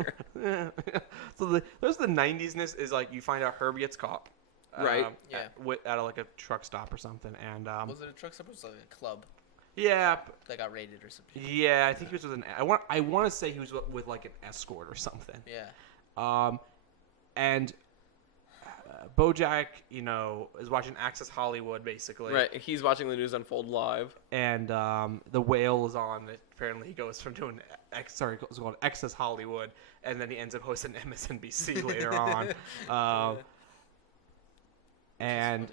so there's the '90s-ness is like you find out Herb gets caught. Right. Yeah. At like a truck stop or something, and Was it a truck stop or was it like a club yeah, that got raided or something? yeah, I think he was with I want to say he was with like an escort or something. Yeah. And BoJack, is watching Access Hollywood basically. Right, he's watching the news unfold live. And the whale is on. Apparently, he goes from doing it's called Access Hollywood, and then he ends up hosting MSNBC later on. And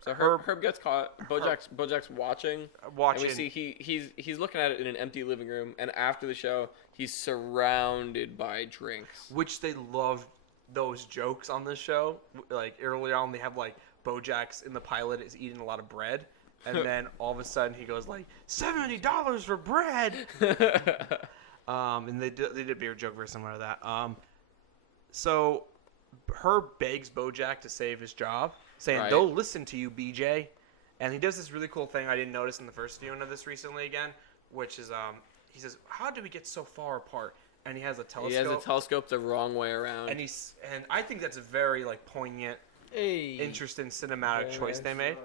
So Herb gets caught. BoJack's watching. And we see he's looking at it in an empty living room. And after the show, he's surrounded by drinks. Which they love those jokes on this show. Like earlier on, they have like BoJack's in the pilot is eating a lot of bread, and then all of a sudden he goes like $70 for bread. And they did a beer joke very similar to that. So Herb begs BoJack to save his job, saying they'll listen to you, BJ. And he does this really cool thing I didn't notice in the first viewing of this recently again, which is he says, "How did we get so far apart?" And he has a telescope. He has a telescope the wrong way around. And I think that's a very like poignant, interesting cinematic choice they made.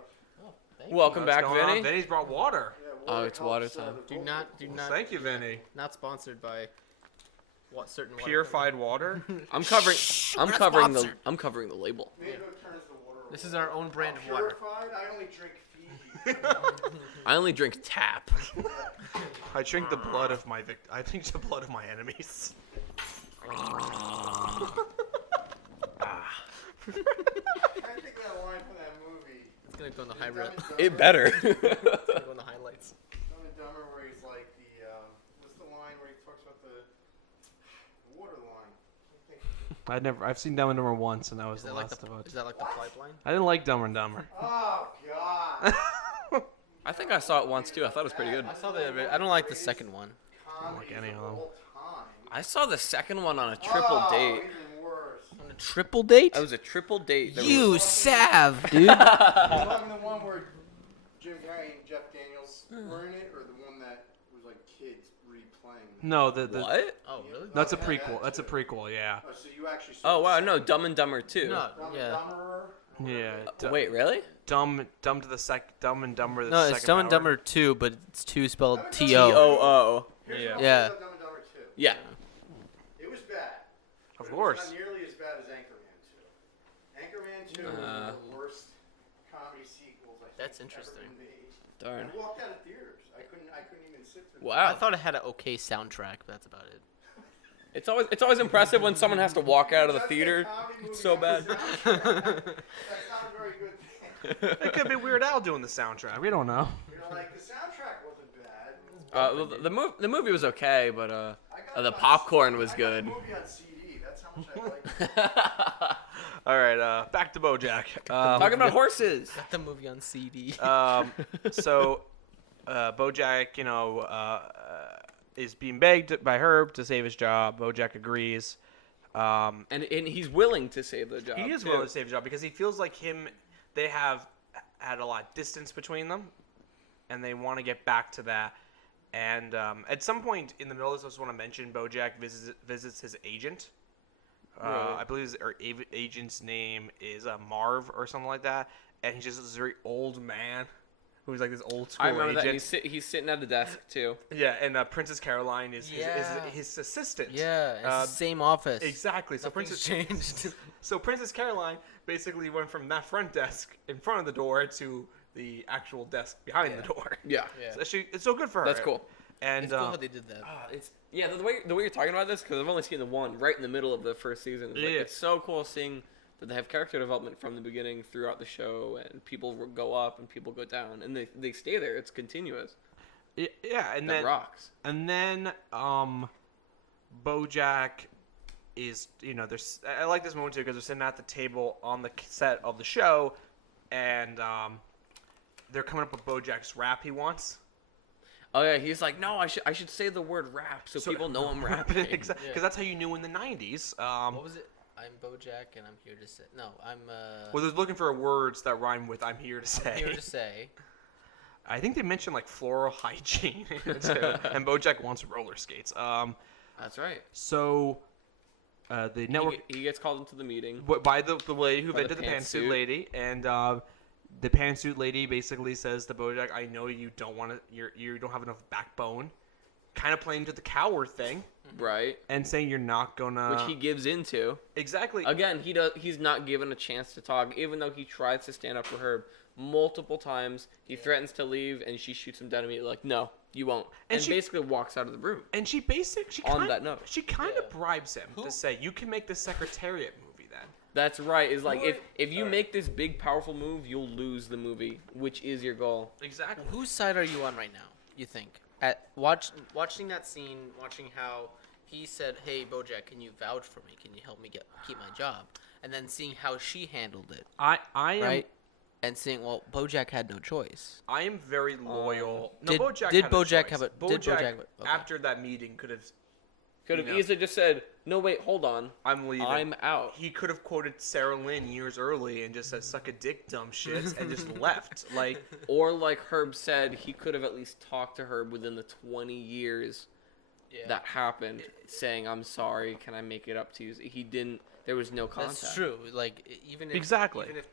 Welcome back, Vinny. Vinny's brought water. Oh, it's water time. Do not. Thank you, Vinny. Not sponsored by what certain water Purified water. I'm covering the label. This is our own brand of water. I only drink Fiji. I only drink tap. I drink the blood of my I drink the blood of my enemies. I think that line from that movie. It's gonna go in the high red. It better. It's gonna go in the highlights. Dumb and Dumber, where he's like what's the line where he talks about the water line? I've seen Dumb and Dumber once, and that was Is the that like last of it. is that like the pipeline? I didn't like Dumb and Dumber. Oh God. I think I saw it once too. I thought it was pretty good. I saw I don't like the second one. I don't like any of them. I saw the second one on a triple date. Even worse. On a triple date? That was a triple date. You sav, dude. You're talking the one where Jim Carrey and Jeff Daniels were in it, or the one that was like kids replaying? No, the What? Oh really? That's a prequel. That's a prequel. Yeah. Oh, so you actually saw Oh wow, no, Dumb and Dumber 2. No, Dumb and yeah. Dumberer? Yeah. Wait, really? Dumb and Dumber. The No, second it's Dumb and hour. Dumber 2, but it's 2 spelled T-O. T-O-O. Here's Yeah. what I'll Yeah. say about Dumb and Dumber 2. Yeah. It was bad. Of but course. It was not nearly as bad as Anchorman 2. Anchorman 2 was the worst comedy sequels I think That's ever interesting. been made. Darn. I walked out of theaters. I couldn't even sit through. Wow. I thought it had an okay soundtrack, but that's about it. It's always impressive when someone has to walk out of the That's theater. a comedy movie It's so on bad. the soundtrack. That's not a very good thing. It could be Weird Al doing the soundtrack. We don't know. You know, like the soundtrack wasn't bad. It was The movie was okay, but I got the it on popcorn CD. was I got good. the movie on CD. That's how much I liked it. All right. Back to BoJack. Talking about horses. Got the movie on CD. So BoJack, is being begged by Herb to save his job. BoJack agrees. And he's willing to save the job. He is too. willing to save his job because he feels like they have had a lot of distance between them, and they want to get back to that. And at some point in the middle of this, I just want to mention BoJack visits his agent. Right. I believe his agent's name is Marv or something like that, and he's just this very old man who's like this old school I remember agent. that. He's sitting at a desk too. Yeah, and Princess Caroline is his assistant. Yeah, it's the same office. Exactly. So Nothing's changed. So Princess Caroline basically went from that front desk in front of the door to the actual desk behind the door. Yeah. Yeah. So it's so good for her. That's cool. And it's cool how they did that. The way you're talking about this, because I've only seen the one right in the middle of the first season. It's so cool seeing that they have character development from the beginning throughout the show, and people go up and people go down, and they stay there. It's continuous. Yeah, and that then rocks. And then BoJack is, there's. I like this moment too because they're sitting at the table on the set of the show, and they're coming up with BoJack's rap he wants. Oh yeah, he's like, no, I should say the word rap so people know I'm rapping. Exactly, because that's how you knew in the '90s. What was it? I'm BoJack and I'm here to say. No, I'm. Well, they're looking for words that rhyme with "I'm here to say." I'm here to say. I think they mentioned like floral hygiene, and BoJack wants roller skates. That's right. So, the network he gets called into the meeting by the lady who invented the pantsuit lady, and the pantsuit lady basically says to BoJack, "I know you don't want to. You don't have enough backbone." Kind of playing to the coward thing, right? And saying you're not gonna, which he gives into. Exactly. Again, he's not given a chance to talk, even though he tries to stand up for Herb multiple times. He threatens to leave, and she shoots him down immediately. Like, no, you won't, and she basically walks out of the room. And she kind of bribes him to say, "You can make the Secretariat movie then." That's right. Is like if you make this big powerful move, you'll lose the movie, which is your goal. Exactly. Whose side are you on right now? You think? At watching that scene, watching how he said, "Hey, BoJack, can you vouch for me? Can you help me keep my job?" And then seeing how she handled it. I am right, and seeing BoJack had no choice. I am very loyal. Did BoJack have a BoJack after that meeting could have easily just said, "No, wait, hold on, I'm leaving. I'm out." He could have quoted Sarah Lynn years early and just said, "Suck a dick, dumb shits," and just left. Or like Herb said, he could have at least talked to Herb within the 20 years that happened, saying, "I'm sorry, can I make it up to you?" He didn't. There was no contact. That's true. Even if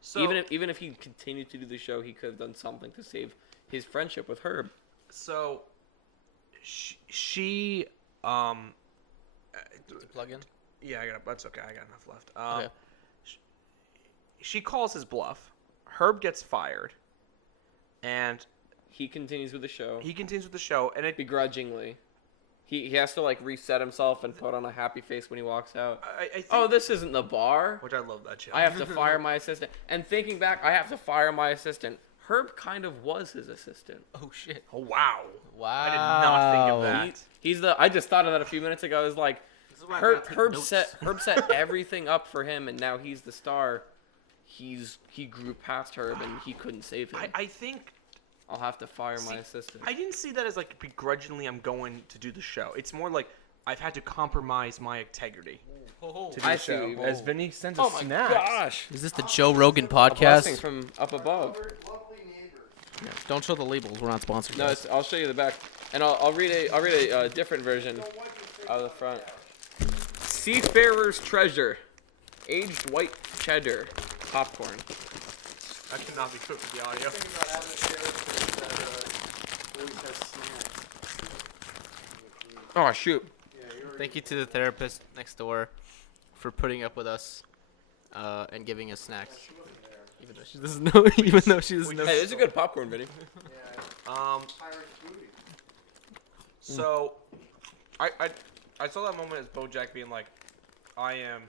So even if he continued to do the show, he could have done something to save his friendship with Herb. So she to plug in? Yeah, that's okay. I got enough left. Okay. She calls his bluff. Herb gets fired, and he continues with the show. And it begrudgingly. He has to reset himself and put on a happy face when he walks out. I think, this isn't the bar. Which I love that shit. I have to fire my assistant. And thinking back, I have to fire my assistant. Herb kind of was his assistant. Oh shit. Oh wow. I did not think of that. He's I just thought of that a few minutes ago. I was like, Herb set everything up for him, and now he's the star. He grew past Herb, and he couldn't save him. I think I'll have to fire my assistant. I didn't see that as begrudgingly I'm going to do the show. It's more like I've had to compromise my integrity to do the show. As Vinny sends a snack. Oh my gosh! Is this the Joe Rogan podcast? A blessing from up above. Yeah, don't show the labels. We're not sponsored. No, I'll show you the back, and I'll read a different version out of the front. Seafarer's Treasure, aged white cheddar, popcorn. I cannot be cooked with the audio. Oh shoot! Thank you to the therapist next door for putting up with us and giving us snacks. Even though she doesn't know. Hey, it's a good popcorn video. So, I saw that moment as BoJack being like, I've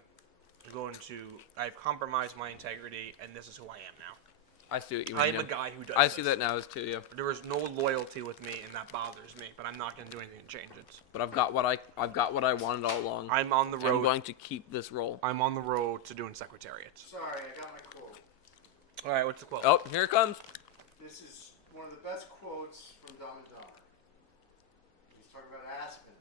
compromised my integrity, and this is who I am now. I see what you mean. I am a guy who does I see that now as too, yeah. There is no loyalty with me, and that bothers me. But I'm not going to do anything to change it. But I've got what I wanted all along. I'm on the road. I'm going to keep this role. I'm on the road to doing Secretariat. Sorry, I got my quote. All right, what's the quote? Oh, here it comes. This is one of the best quotes from Dumb and Dumber. He's talking about Aspen,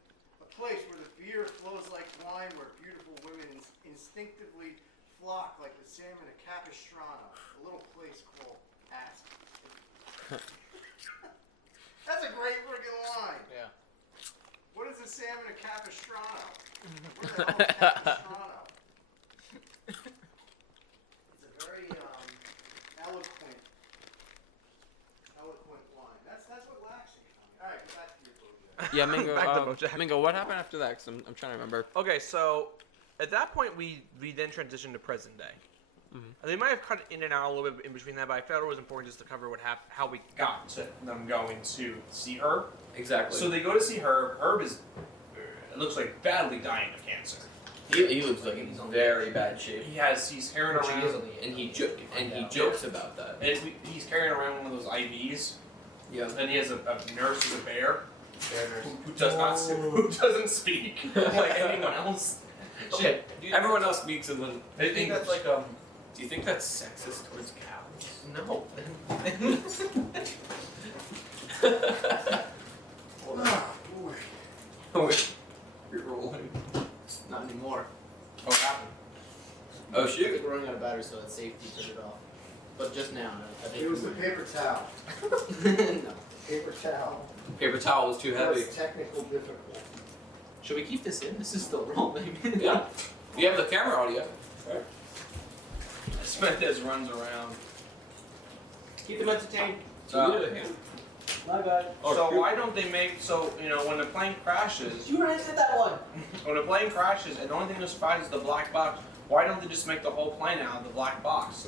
a place where the beer flows like wine, where beautiful women instinctively flock like the salmon of Capistrano, a little place called Aspen. That's a great freaking line. Yeah. What is the salmon of Capistrano? What the hell is Capistrano? It's a very eloquent line. That's what lacks it. All right, get back to your BoJack. Yeah, Mingo. Back to BoJack. Mingo, what happened after that? Cause I'm trying to remember. Okay, so at that point we then transitioned to present day, They might have cut in and out a little bit in between that, but I felt it was important just to cover how we got to them going to see Herb. Exactly. So they go to see Herb. Herb is, it looks like, badly dying of cancer. He looks like he's in very bad shape. He's carrying around, and he jokes about that. And he's carrying around one of those IVs. Yeah. And he has a nurse who's a bear, who doesn't speak like anyone else. Okay. Everyone else speaks and then. They think that's like Do you think that's sexist towards cows? No. Oh, boy. Oh wait, you're rolling. Not anymore. what happened. Oh I think shoot. we're running out of battery, so it's safe to turn it off. But just now, I think It was the paper towel. no. Paper towel. Paper towel was too That heavy. was technical difficult. Should we keep this in? This is still rolling. Yeah. You have the camera audio. Right. Smith runs around. Keep them entertained. Yeah. My bad. Oh, So shoot. why don't they make when the plane crashes? You already said that one. When the plane crashes and the only thing that survives is the black box, why don't they just make the whole plane out of the black box?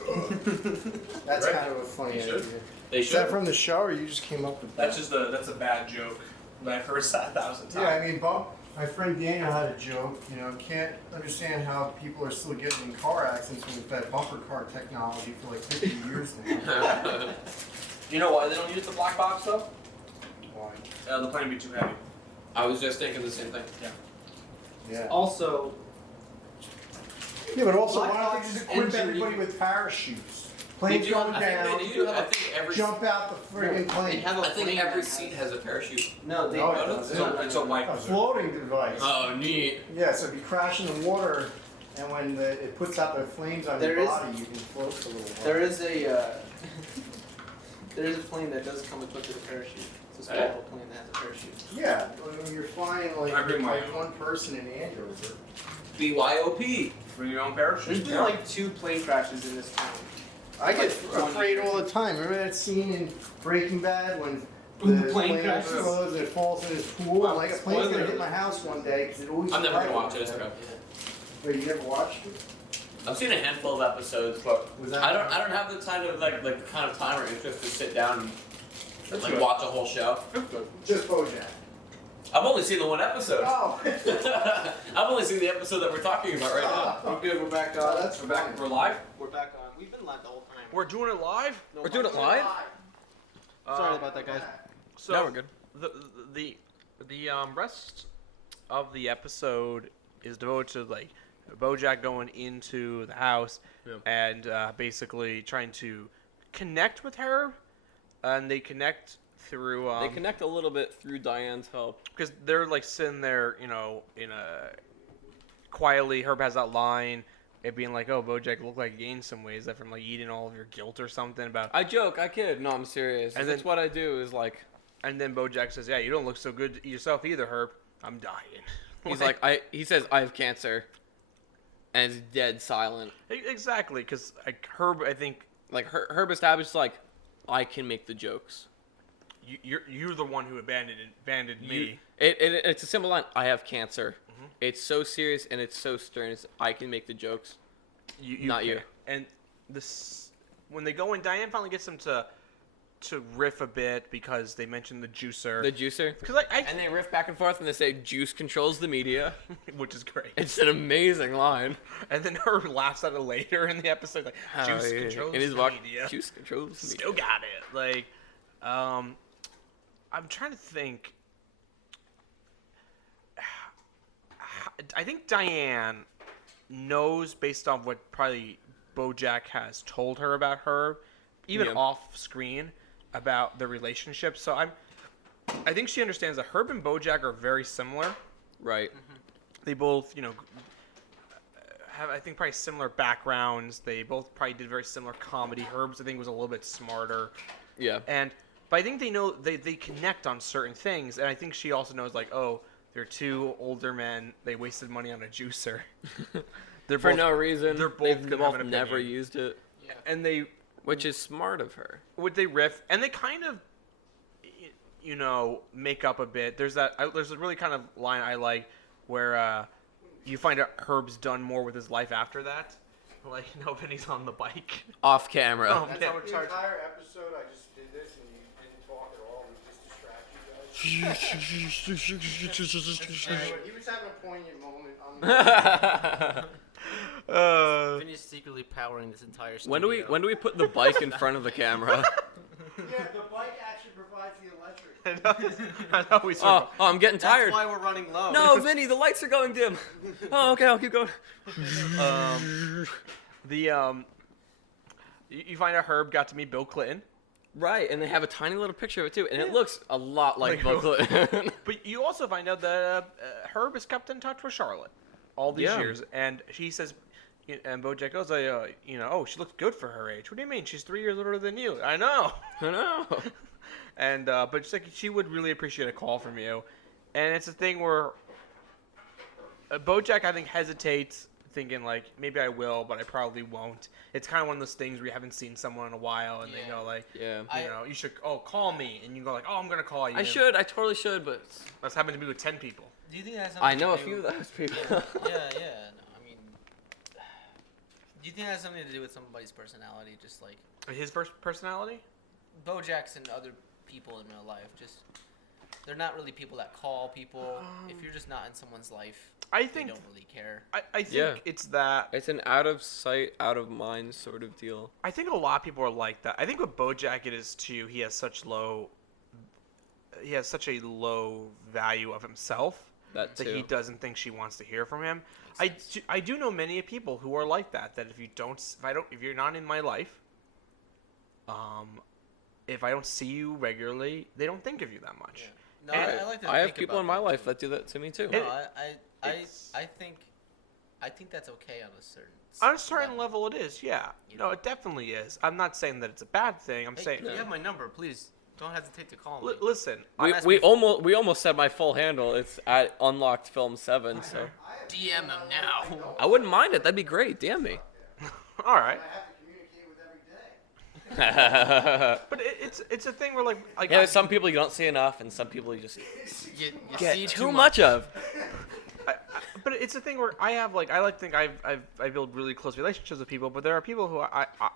That's Right. kind of a funny They idea. should. They Is should. that from the show, or you just came up with that? That's a bad joke that I've heard 1,000 times. Yeah, I mean, my friend Daniel had a joke. Can't understand how people are still getting in car accidents with that bumper car technology for like 50 years now. You know why they don't use the black box though? Why? The plane would be too heavy. I was just thinking the same thing. Yeah. Also, Yeah, but also, Black why don't box they just equip engine- everybody with parachutes? They Planes do. going I down, think they do. I think every. jump out the friggin' they plane. have a I think plane every that seat has a parachute. No, they. No, it no, doesn't. no, no, It's a white. A floating device. Oh, neat. Yeah, so if you crash in the water, and when it puts out the flames on There your is- body, you can float for a little while. There is a there is a plane that does come equipped with a parachute. It's a small little plane that has a parachute. Yeah, when you're flying like, I bring my like own. one person in Andover. BYOP. Bring your own parachute. There's been like 2 plane crashes in this town. I get Like, afraid all the time. Remember that scene in Breaking Bad when When the the plane plane crashes? explodes and it falls in his pool? Wow, I'm like, a plane's spoiler gonna hit alert. my house one day because it always. I'm never gonna flies watch like it. It's that. okay. Wait, you never watched it? I've seen a handful of episodes, but Was that? I don't have the time to like the kind of time or interest to sit down and That's like good. watch a whole show. Just BoJack. I've only seen the one episode. Oh. I've only seen the episode that we're talking about right now. Oh, We're good. We're back oh, on. that's We're back. fine. We're live. We're back on. We've been live the whole time. We're doing it live. No, We're doing it live? Sorry about that, guys. So No, we're good. The rest of the episode is devoted to like BoJack going into the house and basically trying to connect with her, and they connect through. They connect a little bit through Diane's help. because they're like sitting there, in a quietly. Herb has that line. It being like, oh, BoJack looked like he gained some weight. Is that from like eating all of your guilt or something? About I joke, I kid. No, I'm serious. And And then- that's what I do is like, and then BoJack says, yeah, you don't look so good yourself either, Herb. I'm dying. he's like, he says, I have cancer. And it's dead silent. Exactly, because like Herb, I think Like, Herb established, like, I can make the jokes. you're the one who abandoned me. It's a simple line. I have cancer. Mhm. It's so serious and it's so stern. I can make the jokes. Not you. And this, when they go in, Diane finally gets them to riff a bit because they mentioned the juicer. The juicer. Because And they riff back and forth and they say, juice controls the media. which is great. It's an amazing line. And then Herb laughs at it later in the episode, like juice controls In his the walk, media. juice controls the media. Still got it. Like, I'm trying to think. I think Diane knows, based on what probably BoJack has told her about her, even Yeah. off screen, about the relationship. So I think she understands that Herb and BoJack are very similar. Right. They both, have, I think, probably similar backgrounds. They both probably did very similar comedy. Herb's, I think, was a little bit smarter. Yeah. But I think they know they connect on certain things, and I think she also knows, like, oh, they're 2 older men. They wasted money on a juicer. They're For both, no reason. they're both They've gonna have both an never opinion. used it. Yeah. and they Which is smart of her. they riff, and they kind of, make up a bit. There's a really kind of line I like where you find out Herb's done more with his life after that. Like, no, Vinny's on the bike. Off camera. Oh, That's yeah. how we're charged. The entire episode, I just did this and you didn't talk at all. We just distracted you guys. He was having a poignant moment on Vinny's secretly powering this entire studio. When do we put the bike in front of the camera? Yeah, the bike actually provides the electric. I know we Oh, I'm getting tired. That's why we're running low. No, Vinny, the lights are going dim. Oh, okay, I'll keep going. You find out Herb got to meet Bill Clinton. Right, and they have a tiny little picture of it too, and it looks a lot like Bill Clinton. But you also find out that Herb has kept in touch with Charlotte all these years, and she says, and BoJack goes, oh, she looks good for her age. What do you mean? She's 3 years older than you. I know. And but she's like, she would really appreciate a call from you, and it's a thing where BoJack, I think, hesitates, thinking like, maybe I will, but I probably won't. It's kind of one of those things where you haven't seen someone in a while, and they go like, you should, call me, and you go like, oh, I'm gonna call you. I totally should, but that's happened to me with 10 people. Do you think that has something I know to a do few of those people. No, I mean, do you think that has something to do with somebody's personality? Just like His first personality? BoJack's and other people in real life, just they're not really people that call people. If you're just not in someone's life, they don't really care. I think it's that. It's an out of sight, out of mind sort of deal. I think a lot of people are like that. I think with BoJack it is too. He has such a low value of himself that he doesn't think she wants to hear from him. I do know many people who are like that. That if you're not in my life, if I don't see you regularly, they don't think of you that much. Yeah. No, I like to I have think people about in my that life too. that do that to me too. No, I think that's okay on a certain level it is. Yeah. No, it definitely is. I'm not saying that it's a bad thing. I'm saying you have my number. Please don't hesitate to call me. Listen, we almost said my full handle. It's at Unlocked Film 7. So DM him now. I wouldn't mind it. That'd be great. DM me. All right. I have to communicate with every day. But it's a thing where like yeah, some people you don't see enough, and some people you just you get see too much of. But it's a thing where I like to think I build really close relationships with people, but there are people who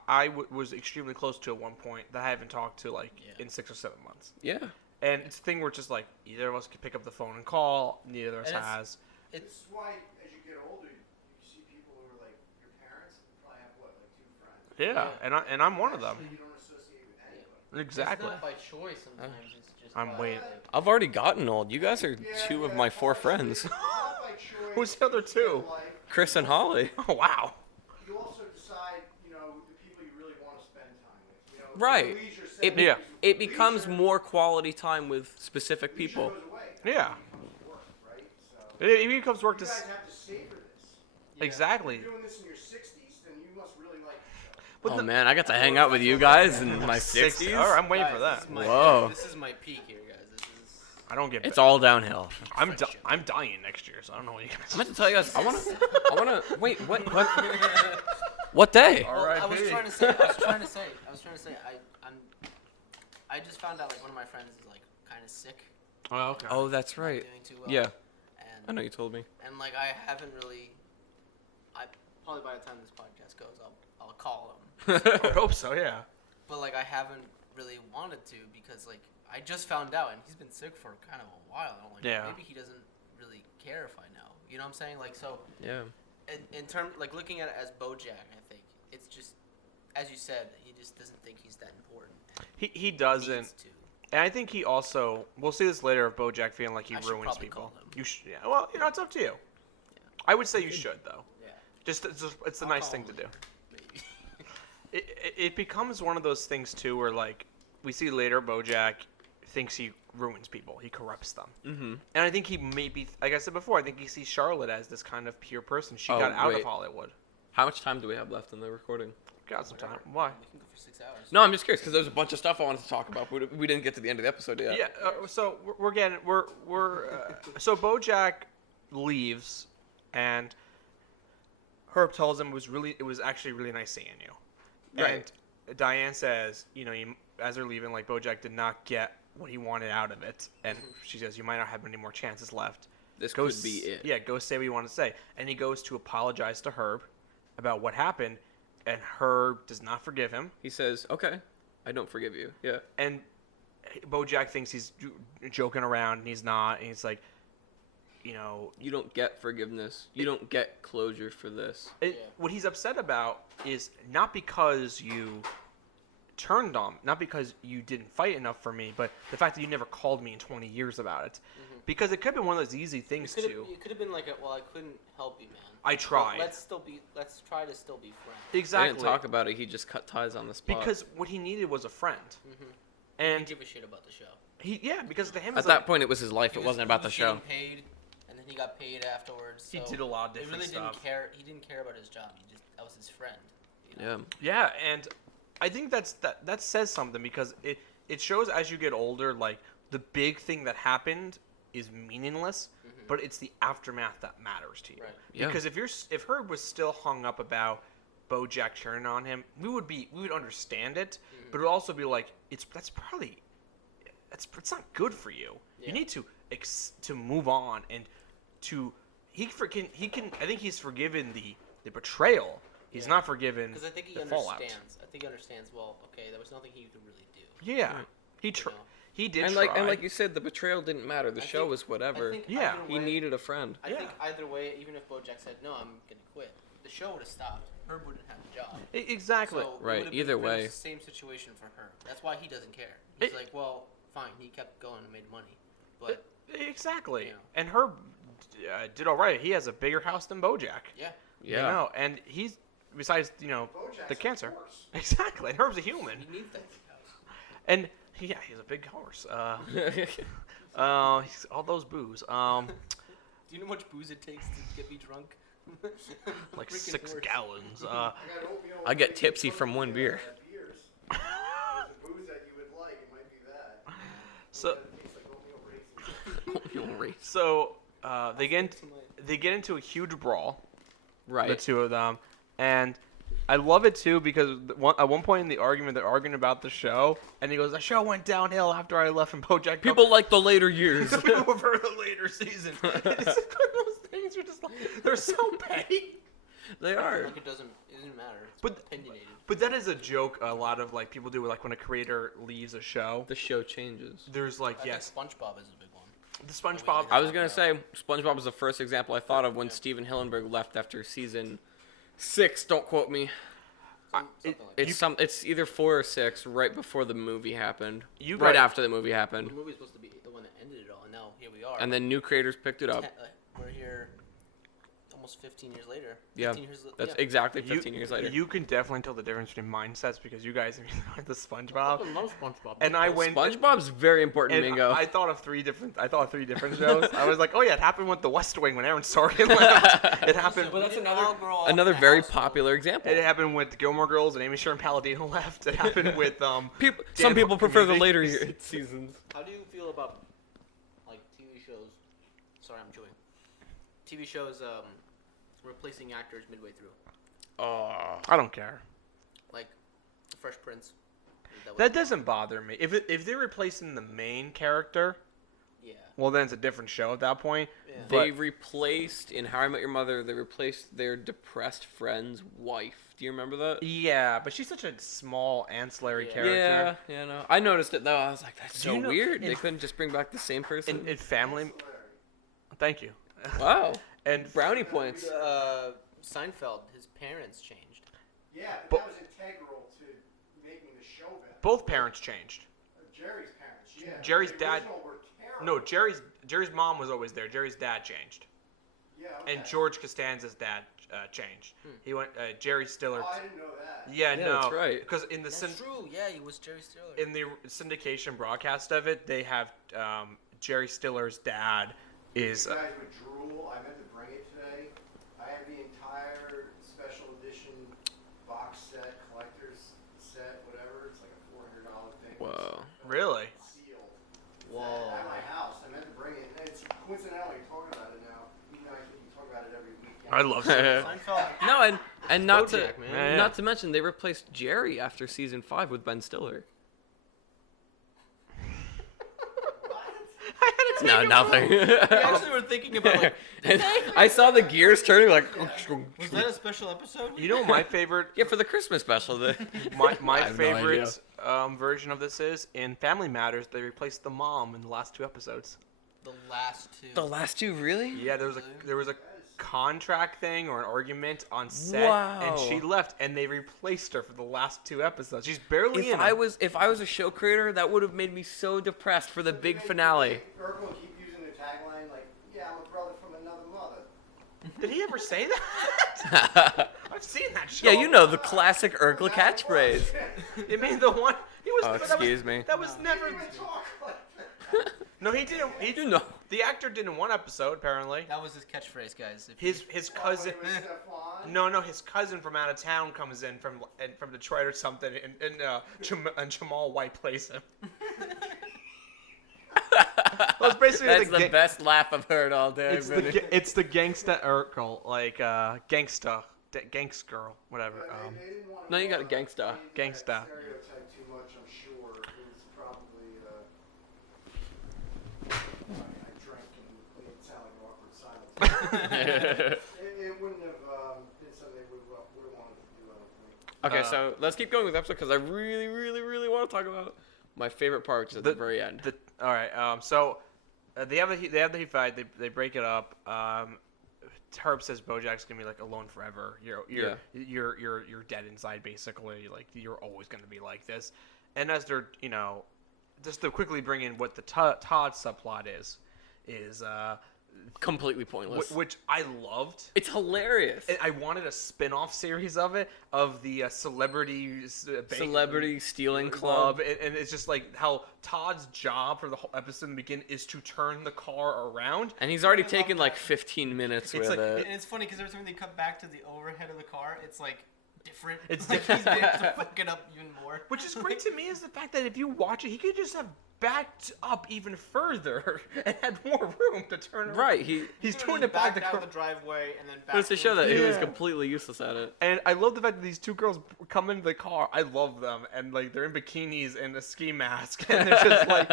I was extremely close to at one point that I haven't talked to in 6 or 7 months. Yeah. And it's a thing where it's just like either of us can pick up the phone and call, neither of us has. It's why as you get older, you see people who are like your parents probably have like 2 friends. Yeah, and I'm one of them. You don't associate with anybody. Exactly. It's not by choice sometimes. It's just I'm waiting. I've already gotten old. You guys are 2 of my 4 friends. Who's the other 2? Chris and Holly. Oh wow. You also decide, the people you really want to spend time with. Right. It becomes leisure, more quality time with specific people. goes away. Yeah. Work, right? So It becomes work you to. guys have to savor this. Exactly. If you're doing this in your 60s, then you must really like the show. But Oh man, I got to hang out with you guys in my 60s. All right, I'm waiting Guys, for that. Whoa. This is my peak here, guys. This is. I don't get. It's all downhill. I'm dying next year, so I don't know what you guys. I meant to tell you guys. I wanna. Wait. What? What day? Well, I was trying to say. I just found out like one of my friends is like kind of sick. Oh, okay. Oh, that's right. Doing too well. Yeah. And I know you told me. And like I haven't really. Probably by the time this podcast goes, I'll call him. I would hope so. Yeah. But like I haven't really wanted to because like I just found out and he's been sick for kind of a while. And I'm like, maybe he doesn't really care if I know. You know what I'm saying? Like so. Yeah. In terms like looking at it as BoJack, I think it's just as you said, he just doesn't think he's that important. He doesn't. And I think he also. We'll see this later. Of BoJack feeling like he ruins people. You should. Yeah. Well, it's up to you. Yeah. I would say you should though. Yeah. Just it's the nice thing to do. It becomes one of those things too, where like we see later, BoJack thinks he ruins people, he corrupts them, and I think he maybe, like I said before, I think he sees Charlotte as this kind of pure person. She got out of Hollywood. How much time do we have left in the recording? Got some time. Why? We can go for 6 hours. No, I'm just curious because there's a bunch of stuff I wanted to talk about. We didn't get to the end of the episode yet. Yeah. So so BoJack leaves, and Herb tells him it was actually really nice seeing you. Right. And Diane says, as they're leaving, like BoJack did not get what he wanted out of it, and she says, you might not have many more chances left. This could be it. Yeah, go say what you want to say. And he goes to apologize to Herb, about what happened, and Herb does not forgive him. He says, "Okay, I don't forgive you." Yeah. And BoJack thinks he's joking around, and he's not. And he's like, you don't get forgiveness. You don't get closure for this. What he's upset about is not because you turned on, not because you didn't fight enough for me, but the fact that you never called me in 20 years about it. Mm-hmm. Because it could have been one of those easy things to. It could have been like, I couldn't help you, man. I tried. Let's try to still be friends. Exactly. They didn't talk about it. He just cut ties on the spot. Because what he needed was a friend. Mm-hmm. And he didn't give a shit about the show. Because to him, at that point, it was his life. It wasn't about the show. Paid, and then he got paid afterwards. So he did a lot of different stuff. Didn't care. He didn't care about his job. That was his friend. Yeah. Yeah, and I think that says something, because it shows as you get older, like, the big thing that happened is meaningless, but it's the aftermath that matters to you. Right. Yeah. Because if Herb was still hung up about BoJack turning on him, we would understand it, but it would also be like, it's not good for you. Yeah. You need to move on, and he can I think he's forgiven the betrayal. He's not forgiven because I think he understands. Fallout. I think he understands. Well, okay, there was nothing he could really do. Yeah, he did. And try. like you said, the betrayal didn't matter. The show was whatever. He needed a friend. I think either way, even if BoJack said no, I'm gonna quit, the show would have stopped. Herb wouldn't have a job. Exactly. So right. Either way, same situation for Herb. That's why he doesn't care. He's like, well, fine. He kept going and made money, but exactly. And Herb did all right. He has a bigger house than BoJack. Yeah. And he's besides BoJack's the cancer. Exactly. And Herb's a human. He needs that big house. And he's a big horse. All those booze. Do you know how much booze it takes to get me drunk? Like 6 gallons. I get tipsy from one beer. The booze that you would like, it might be that. So they get into a huge brawl. Right. The two of them, and I love it too, because at one point in the argument, they're arguing about the show, and he goes, "The show went downhill after I left," and BoJack. People like the later years. People prefer the later seasons. It's one of those things you're just like, they're so petty. They are. Like it doesn't matter. It's opinionated. But that is a joke. A lot of like people do, like when a creator leaves a show, the show changes. There's like I think SpongeBob is a big one. The SpongeBob. I was gonna say SpongeBob was the first example I thought of when Steven Hillenburg left after season 6. Don't quote me. It's either 4 or 6, right before the movie happened. After the movie happened. The movie was supposed to be the one that ended it all, and now here we are. And then new creators picked it up. We're here almost 15 years later. That's exactly 15 years later. You can definitely tell the difference between mindsets, because you guys are the SpongeBob. I love SpongeBob. And I went. SpongeBob's very important, Mingo. I thought of 3 different shows. I was like, oh yeah, it happened with The West Wing when Aaron Sorkin left. It happened. But that's another very popular example. It happened with Gilmore Girls and Amy Sherman Palladino left. It happened with Some people prefer the later seasons. How do you feel about like TV shows? Sorry, I'm chewing. TV shows replacing actors midway through. I don't care. Like The Fresh Prince. That doesn't bother me. If they're replacing the main character, well then it's a different show at that point. Yeah. They replaced in How I Met Your Mother. They replaced their depressed friend's wife. Do you remember that? Yeah, but she's such a small ancillary character. Yeah, no. I noticed it though. I was like, that's so weird. They couldn't just bring back the same person. In Family. Thank you. Wow. And brownie points. Seinfeld, his parents changed. Yeah, but that was integral to making the show better. Both parents changed. Jerry's parents, yeah. Jerry's dad. Were terrible. No, Jerry's mom was always there. Jerry's dad changed. Yeah. Okay. And George Costanza's dad changed. He went. Jerry Stiller. Oh, I didn't know that. Yeah, no, that's right. Because in the That's true. Yeah, he was Jerry Stiller. in the syndication broadcast of it, they have Jerry Stiller's dad is. You guys would drool. I meant to bring it today. I have the entire special edition box set, collector's set, whatever. It's like a $400 thing. Whoa. Really? Sealed. Whoa. At my house. I meant to bring it. And it's coincidentally talking about it now. You know, I think you talk about it every weekend. I love it. Seinfeld. No, and not BoJack, to not to mention they replaced Jerry after season 5 with Ben Stiller. No, nothing. We actually were thinking about like. I saw the gears turning like. Was that a special episode? You know what my favorite? Yeah, for the Christmas special. My I have no favorite version of this is in Family Matters. They replaced the mom in the last 2 episodes. The last 2. The last 2, really? Yeah, there was a contract thing or an argument on set, and she left, and they replaced her for the last 2 episodes. She's barely in. If I was a show creator, that would have made me so depressed for the big finale. Urkel keep using the tagline like, "Yeah, I'm a brother from another mother." Did he ever say that? I've seen that show. Yeah, you know the classic Urkel catchphrase. You mean the one? He was. Oh, excuse me. That was never. He didn't talk like that. No, he didn't. He didn't. No. The actor did in one episode, apparently. That was his catchphrase, guys. His cousin. No, his cousin from out of town comes in from Detroit or something, and Jamal White plays him. Well, it's basically That's the best laugh I've heard all day. It's the gangsta Urkel, like gangsta girl, whatever. No, you got a gangsta. Gangsta. Stereotype too much, I'm sure. It was probably. I drank and it sounded awkward silence. It wouldn't have been something we would have wanted to do, I don't think. Okay, so let's keep going with the episode because I really, really, really want to talk about my favorite part, which is at the very end. All right. So they have the heat fight. They break it up. Herb says BoJack's gonna be like alone forever. You're dead inside, basically. Like you're always gonna be like this. And as they're just to quickly bring in what the Todd subplot is completely pointless, which I loved. It's hilarious. I wanted a spin-off series of it, of the celebrity stealing club, and it's just like how Todd's job for the whole episode in the beginning is to turn the car around, and he's already taken like 15 minutes with it. And it's funny because every time they cut back to the overhead of the car, it's like different. It's like different. He's been able to fuck it up even more. Which is great to me is the fact that if you watch it, he could just have backed up even further and had more room to turn around. Right, he's doing it back out of the driveway and then back. But it's to show that he was completely useless at it. And I love the fact that these 2 girls come into the car. I love them, and like they're in bikinis and a ski mask, and they're just like,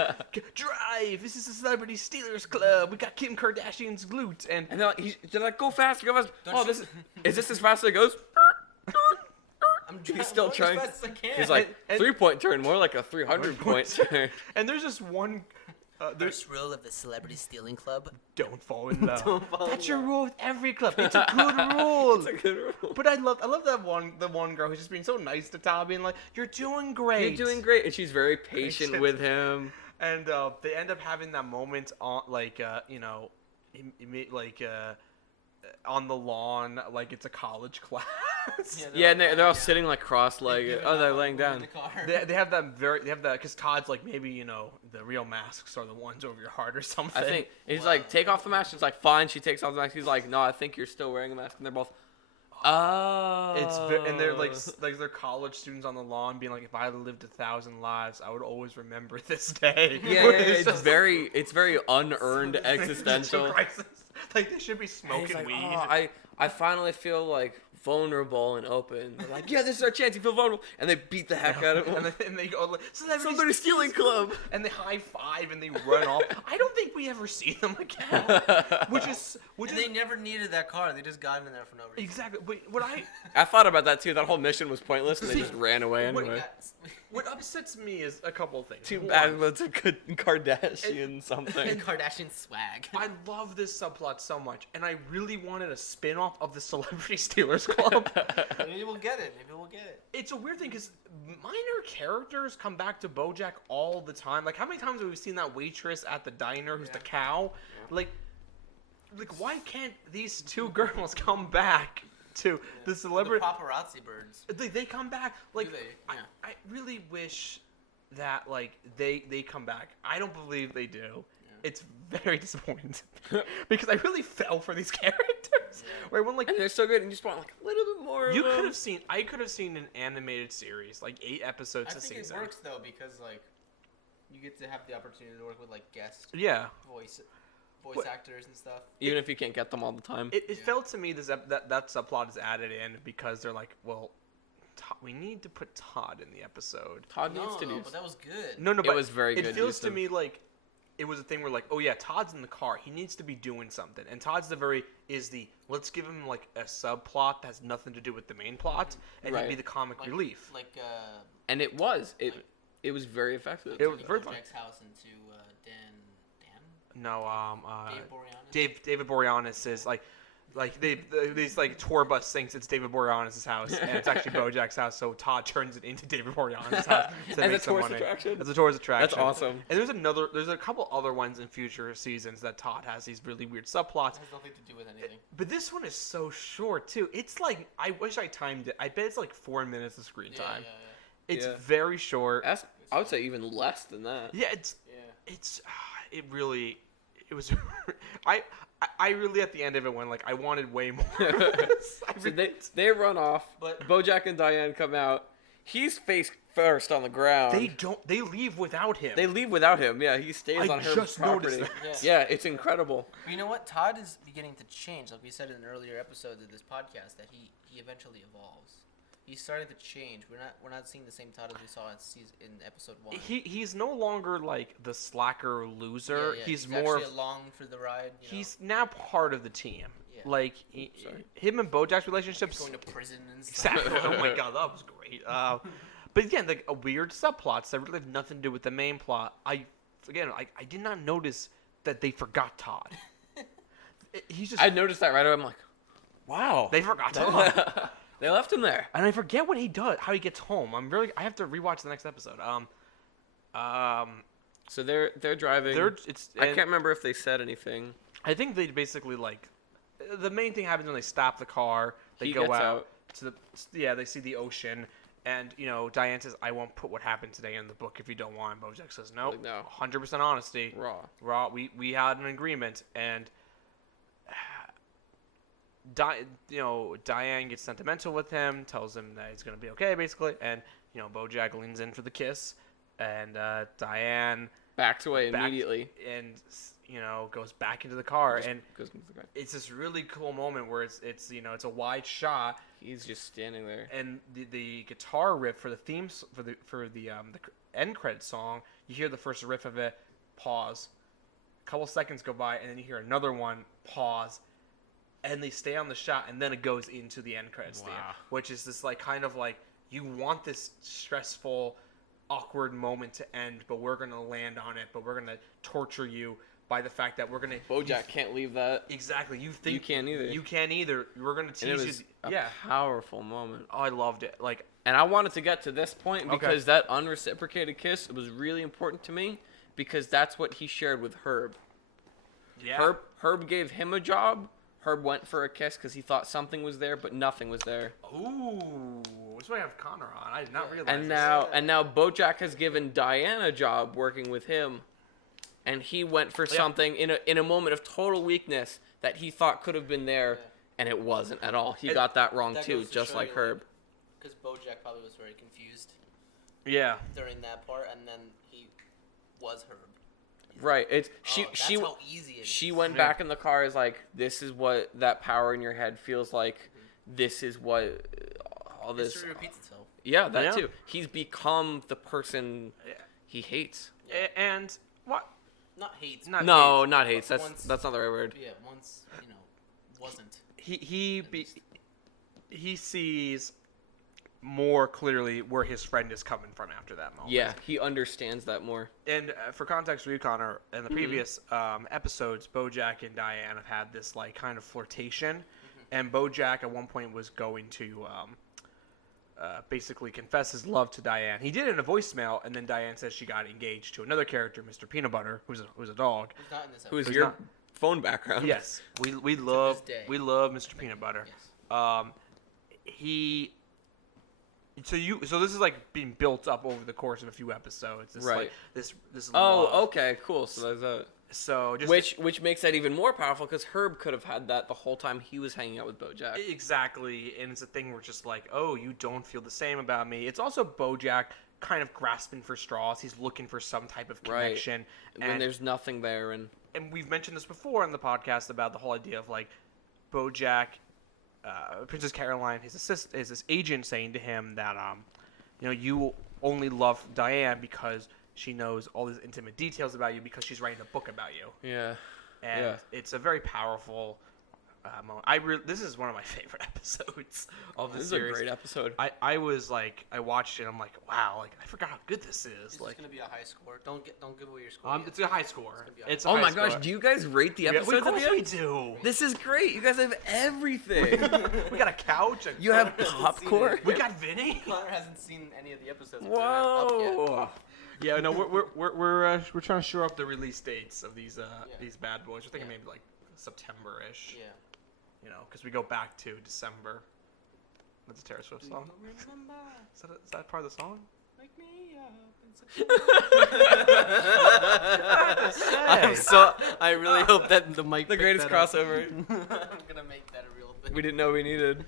"Drive! This is the Celebrity Stealers Club. We got Kim Kardashian's glute." And they're like, "Go fast, go fast!" Is this as fast as it goes? He's still trying. As fast as I can. He's like 3-point turn, more like a 300-point turn. And there's just one. First rule of the Celebrity Stealing Club: don't fall in love. That's your rule with every club. It's a good rule. It's a good rule. But I love the one girl who's just being so nice to Todd, being like, "You're doing great. You're doing great," and she's very patient with him. And they end up having that moment on on the lawn, like it's a college class. Yeah, and they're all sitting like cross-legged. Oh, they're laying down. They have that because Todd's like, maybe the real masks are the ones over your heart or something. I think he's like, take off the mask. She's like, fine. She takes off the mask. He's like, no, I think you're still wearing a mask. And they're both, and they're like they're college students on the lawn being like, if I lived 1,000 lives, I would always remember this day. Yeah, it's very unearned existential. Crisis. Like they should be smoking like, weed. I finally feel like vulnerable and open. They're like, yeah, this is our chance. You feel vulnerable, and they beat the heck out of him. And they go, like, Celebrity Stealing Club, and they high five and they run off. I don't think we ever see them again. They never needed that car. They just got in there for no reason. Exactly. But I thought about that too. That whole mission was pointless, and they just ran away anyway. What upsets me is a couple of things. Too bad, but it's a good Kardashian something. Kardashian swag. I love this subplot so much, and I really wanted a spin-off of the Celebrity Stealers Club. Maybe we'll get it. It's a weird thing because minor characters come back to BoJack all the time. Like, how many times have we seen that waitress at the diner who's the cow? Like, why can't these 2 girls come back to the celebrity? The paparazzi birds. They come back. Like, Do they? Yeah. I really wish that they come back. I don't believe they do. Yeah. It's very disappointing because I really fell for these characters. Yeah. Where when and they're so good, and you just want like a little bit more. I could have seen an animated series, like 8 episodes a season. I think it works though because like you get to have the opportunity to work with like guest voice actors and stuff. Even if you can't get them all the time. It felt to me that subplot is added in because they're like, well, we need to put Todd in the episode. Todd needs to do. But that was good. No, but it was very good. It feels to me like it was a thing where like, oh yeah, Todd's in the car. He needs to be doing something. And Todd's let's give him like a subplot that has nothing to do with the main plot, and he'd be the comic relief. And it was very effective. It was very fun. BoJack's house into Dan. No, David Boreanaz. David Boreanaz is like these like tour bus thinks it's David Boreanaz's house, and it's actually BoJack's house. So Todd turns it into David Boreanaz's house to As make a some tourist money. attraction. As a tourist attraction. That's awesome. And there's a couple other ones in future seasons that Todd has these really weird subplots. It has nothing to do with anything. But this one is so short too. It's like I wish I timed it. I bet it's like 4 minutes of screen time. It's very short. I would say even less than that. Yeah, it was. I really at the end of it went like I wanted way more. So they run off. But BoJack and Diane come out. He's face first on the ground. They leave without him. Yeah, he stays on her property. Yeah, it's incredible. But you know what? Todd is beginning to change. Like we said in earlier episodes of this podcast, that he eventually evolves. He's starting to change. We're not seeing the same Todd as we saw in episode 1. He's no longer like the slacker loser. Yeah. He's more more actually along for the ride. He's now part of the team. Yeah. Like him and BoJack's relationships. He's going to prison and stuff. Exactly. Oh my god, that was great. But again, like a weird subplots that really have nothing to do with the main plot. I did not notice that they forgot Todd. I noticed that right away. I'm like, wow, they forgot Todd. They left him there, and I forget what he does, how he gets home. I have to rewatch the next episode. So they're driving. I can't remember if they said anything. I think they basically like the main thing happens when they stop the car. They go out to they see the ocean, and Diane says, "I won't put what happened today in the book if you don't want." And BoJack says, "No, 100% honesty, raw. We had an agreement." And Diane gets sentimental with him, tells him that he's gonna be okay, basically, and BoJack leans in for the kiss, and Diane backs away immediately, and goes back into the car, it's this really cool moment where it's a wide shot. He's just standing there, and the guitar riff for the themes for the end credit song, you hear the first riff of it, pause, a couple seconds go by, and then you hear another one, pause. And they stay on the shot, and then it goes into the end credits theme, which is this like kind of like you want this stressful, awkward moment to end, but we're gonna land on it, but we're gonna torture you by the fact that we're gonna. BoJack can't leave that. Exactly, you think you can't either. You can't either. We're gonna tease you. A powerful moment. Oh, I loved it. And I wanted to get to this point because that unreciprocated kiss was really important to me because that's what he shared with Herb. Yeah. Herb gave him a job. Herb went for a kiss because he thought something was there, but nothing was there. Ooh, that's why I have Connor on. I did not realize. And now BoJack has given Diane a job working with him, and he went for something in a moment of total weakness that he thought could have been there, and it wasn't at all. He got that wrong too, just like Herb. Because BoJack probably was very confused. Yeah. During that part, and then he was Herb. Right. That's how easy it is. She went back in the car is like, this is what that power in your head feels like. Mm-hmm. This is what all this. History repeats itself. Yeah, that too. He's become the person he hates. Yeah. And what? Not hates. Not hates. That's not the right word. Yeah, once wasn't. He sees more clearly where his friend is coming from after that moment. Yeah, he understands that more. And for context for you, Connor, in the previous episodes, BoJack and Diane have had this like kind of flirtation, and BoJack at one point was going to basically confess his love to Diane. He did it in a voicemail, and then Diane says she got engaged to another character, Mr. Peanut Butter, who's a dog. Who's not in this episode. Who's your phone background? Yes, we love Mr. Peanut Butter. Yes. So this is like being built up over the course of a few episodes. This, right. Like, this Oh, love. Okay, cool. So there's a. So just which makes that even more powerful because Herb could have had that the whole time he was hanging out with BoJack. Exactly, and it's a thing where it's just like, oh, you don't feel the same about me. It's also BoJack kind of grasping for straws. He's looking for some type of connection, and there's nothing there. And we've mentioned this before on the podcast about the whole idea of like BoJack. Princess Caroline, his agent, saying to him that you only love Diane because she knows all these intimate details about you because she's writing a book about you. Yeah. And it's a very powerful moment. This is one of my favorite episodes of the series. This is a great episode. I was like, I watched it. I'm like, wow, like I forgot how good this is. It's like, gonna be a high score. Don't give away your score. it's a high score. It's Oh my gosh, do you guys rate the episodes? Of course we do. This is great. You guys have everything. We got a couch. You have popcorn. We got Vinny. Connor hasn't seen any of the episodes. Whoa. Yeah, no, we're trying to shore up the release dates of these bad boys. We're thinking maybe like September-ish. Yeah. You know, because we go back to December. That's a Taylor Swift song. Is that part of the song? Wake me up. I really hope that the mic. The greatest crossover. I'm gonna make that a real thing. We didn't know we needed.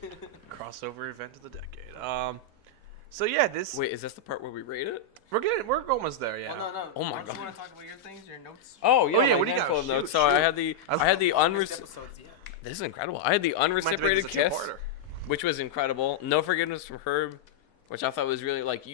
Crossover event of the decade. So yeah, this. Wait, is this the part where we rate it? We're almost there. Yeah. Well, no. Oh my Don't god. you want to talk about your things, your notes? Oh yeah. What do you got? Of notes. Shoot. I had the Episodes, yeah. This is incredible. I had the unreciprocated kiss, which was incredible. No forgiveness from Herb, which I thought was really like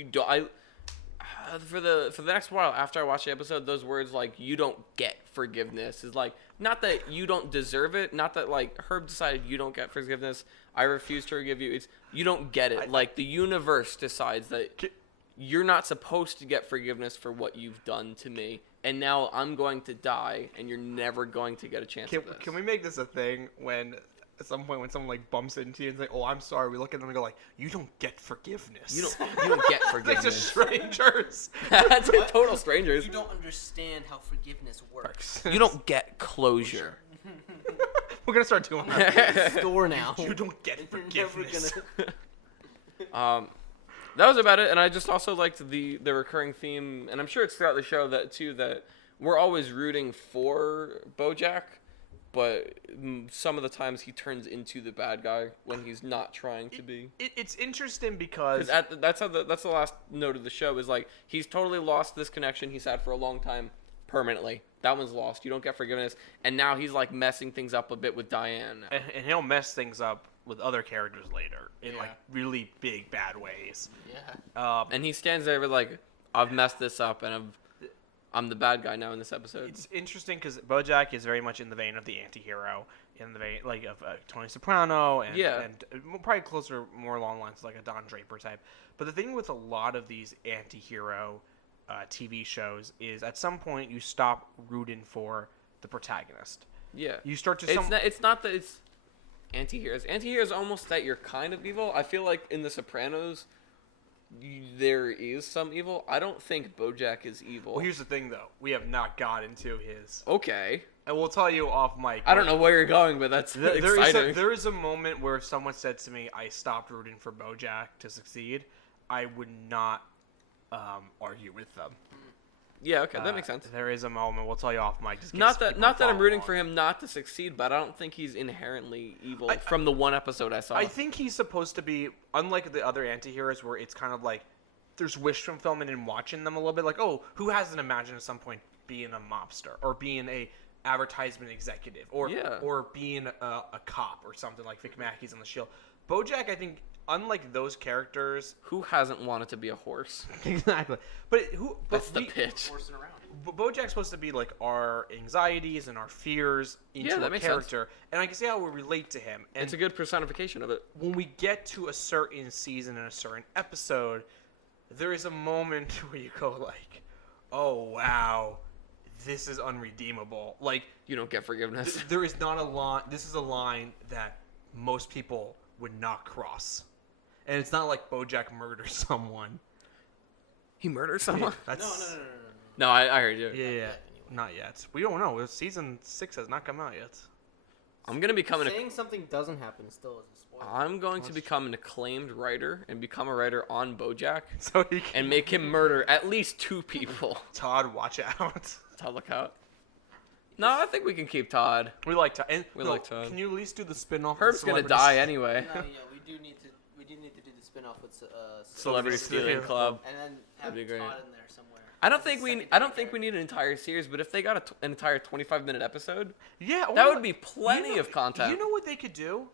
for the next while after I watched the episode, those words like "you don't get forgiveness" is like not that you don't deserve it, not that like Herb decided you don't get forgiveness. I refuse to forgive you. It's you don't get it. Like the universe decides that you're not supposed to get forgiveness for what you've done to me, and now I'm going to die, and you're never going to get a chance at this. Can we make this a thing when at some point when someone like bumps into you and say, "Oh, I'm sorry," we look at them and go like, "You don't get forgiveness. You don't get forgiveness." Like just strangers. That's total strangers. You don't understand how forgiveness works. You don't get closure. We're gonna start doing that. Store now. You don't get forgiveness. That was about it, and I just also liked the recurring theme, and I'm sure it's throughout the show that we're always rooting for BoJack, but some of the times he turns into the bad guy when he's not trying to be. It's interesting because that's the last note of the show is like he's totally lost this connection he's had for a long time permanently. That one's lost. You don't get forgiveness, and now he's like messing things up a bit with Diane. And he'll mess things up with other characters later in like really big bad ways. Yeah. And he stands there with like, I've messed this up, and I'm the bad guy now in this episode. It's interesting because BoJack is very much in the vein of the anti-hero, in the vein like of Tony Soprano, and probably closer, more along the lines of like a Don Draper type. But the thing with a lot of these anti-hero TV shows is at some point you stop rooting for the protagonist. Yeah. You start to. It's not that it's anti-heroes. Anti-heroes almost that you're kind of evil. I feel like in The Sopranos, there is some evil. I don't think BoJack is evil. Well, here's the thing, though. We have not got into his. Okay. And we'll tell you off mic. I don't know where you're going, but that's exciting. There is a moment where if someone said to me, I stopped rooting for BoJack to succeed, I would not argue with them. Yeah, okay, that makes sense. There is a moment. We'll tell you off mic. Not that I'm rooting for him not to succeed, but I don't think he's inherently evil from the one episode I saw. I think he's supposed to be, unlike the other anti-heroes where it's kind of like there's wish fulfillment in watching them a little bit. Like, oh, who hasn't imagined at some point being a mobster or being a advertisement executive or being a cop or something like Vic Mackey's on The Shield. BoJack, I think, unlike those characters, who hasn't wanted to be a horse? Exactly. But that's the pitch. Horsing around. BoJack's supposed to be like our anxieties and our fears into a character, and I can see how we relate to him. And it's a good personification of it. When we get to a certain season and a certain episode, there is a moment where you go like, "Oh wow, this is unredeemable." Like you don't get forgiveness. There is not a line. This is a line that most people would not cross. And it's not like BoJack murders someone. He murders someone? That's... No, I heard you. Yeah. Not yet. We don't know. Season 6 has not come out yet. I'm going to become saying something doesn't happen still is a spoiler. I'm going to become an acclaimed writer and become a writer on BoJack so he can... and make him murder at least 2 people. Todd, watch out. Todd, look out. No, I think we can keep Todd. We like Todd. And like Todd. Can you at least do the spin-off? Herb's going to die anyway. No, yeah, we do need to do the spin-off with Celebrity Stealing Club. And then have That'd be great. Todd in there somewhere. I don't think we need an entire series, but if they got an entire 25-minute episode, that would be plenty of content. You know what they could do?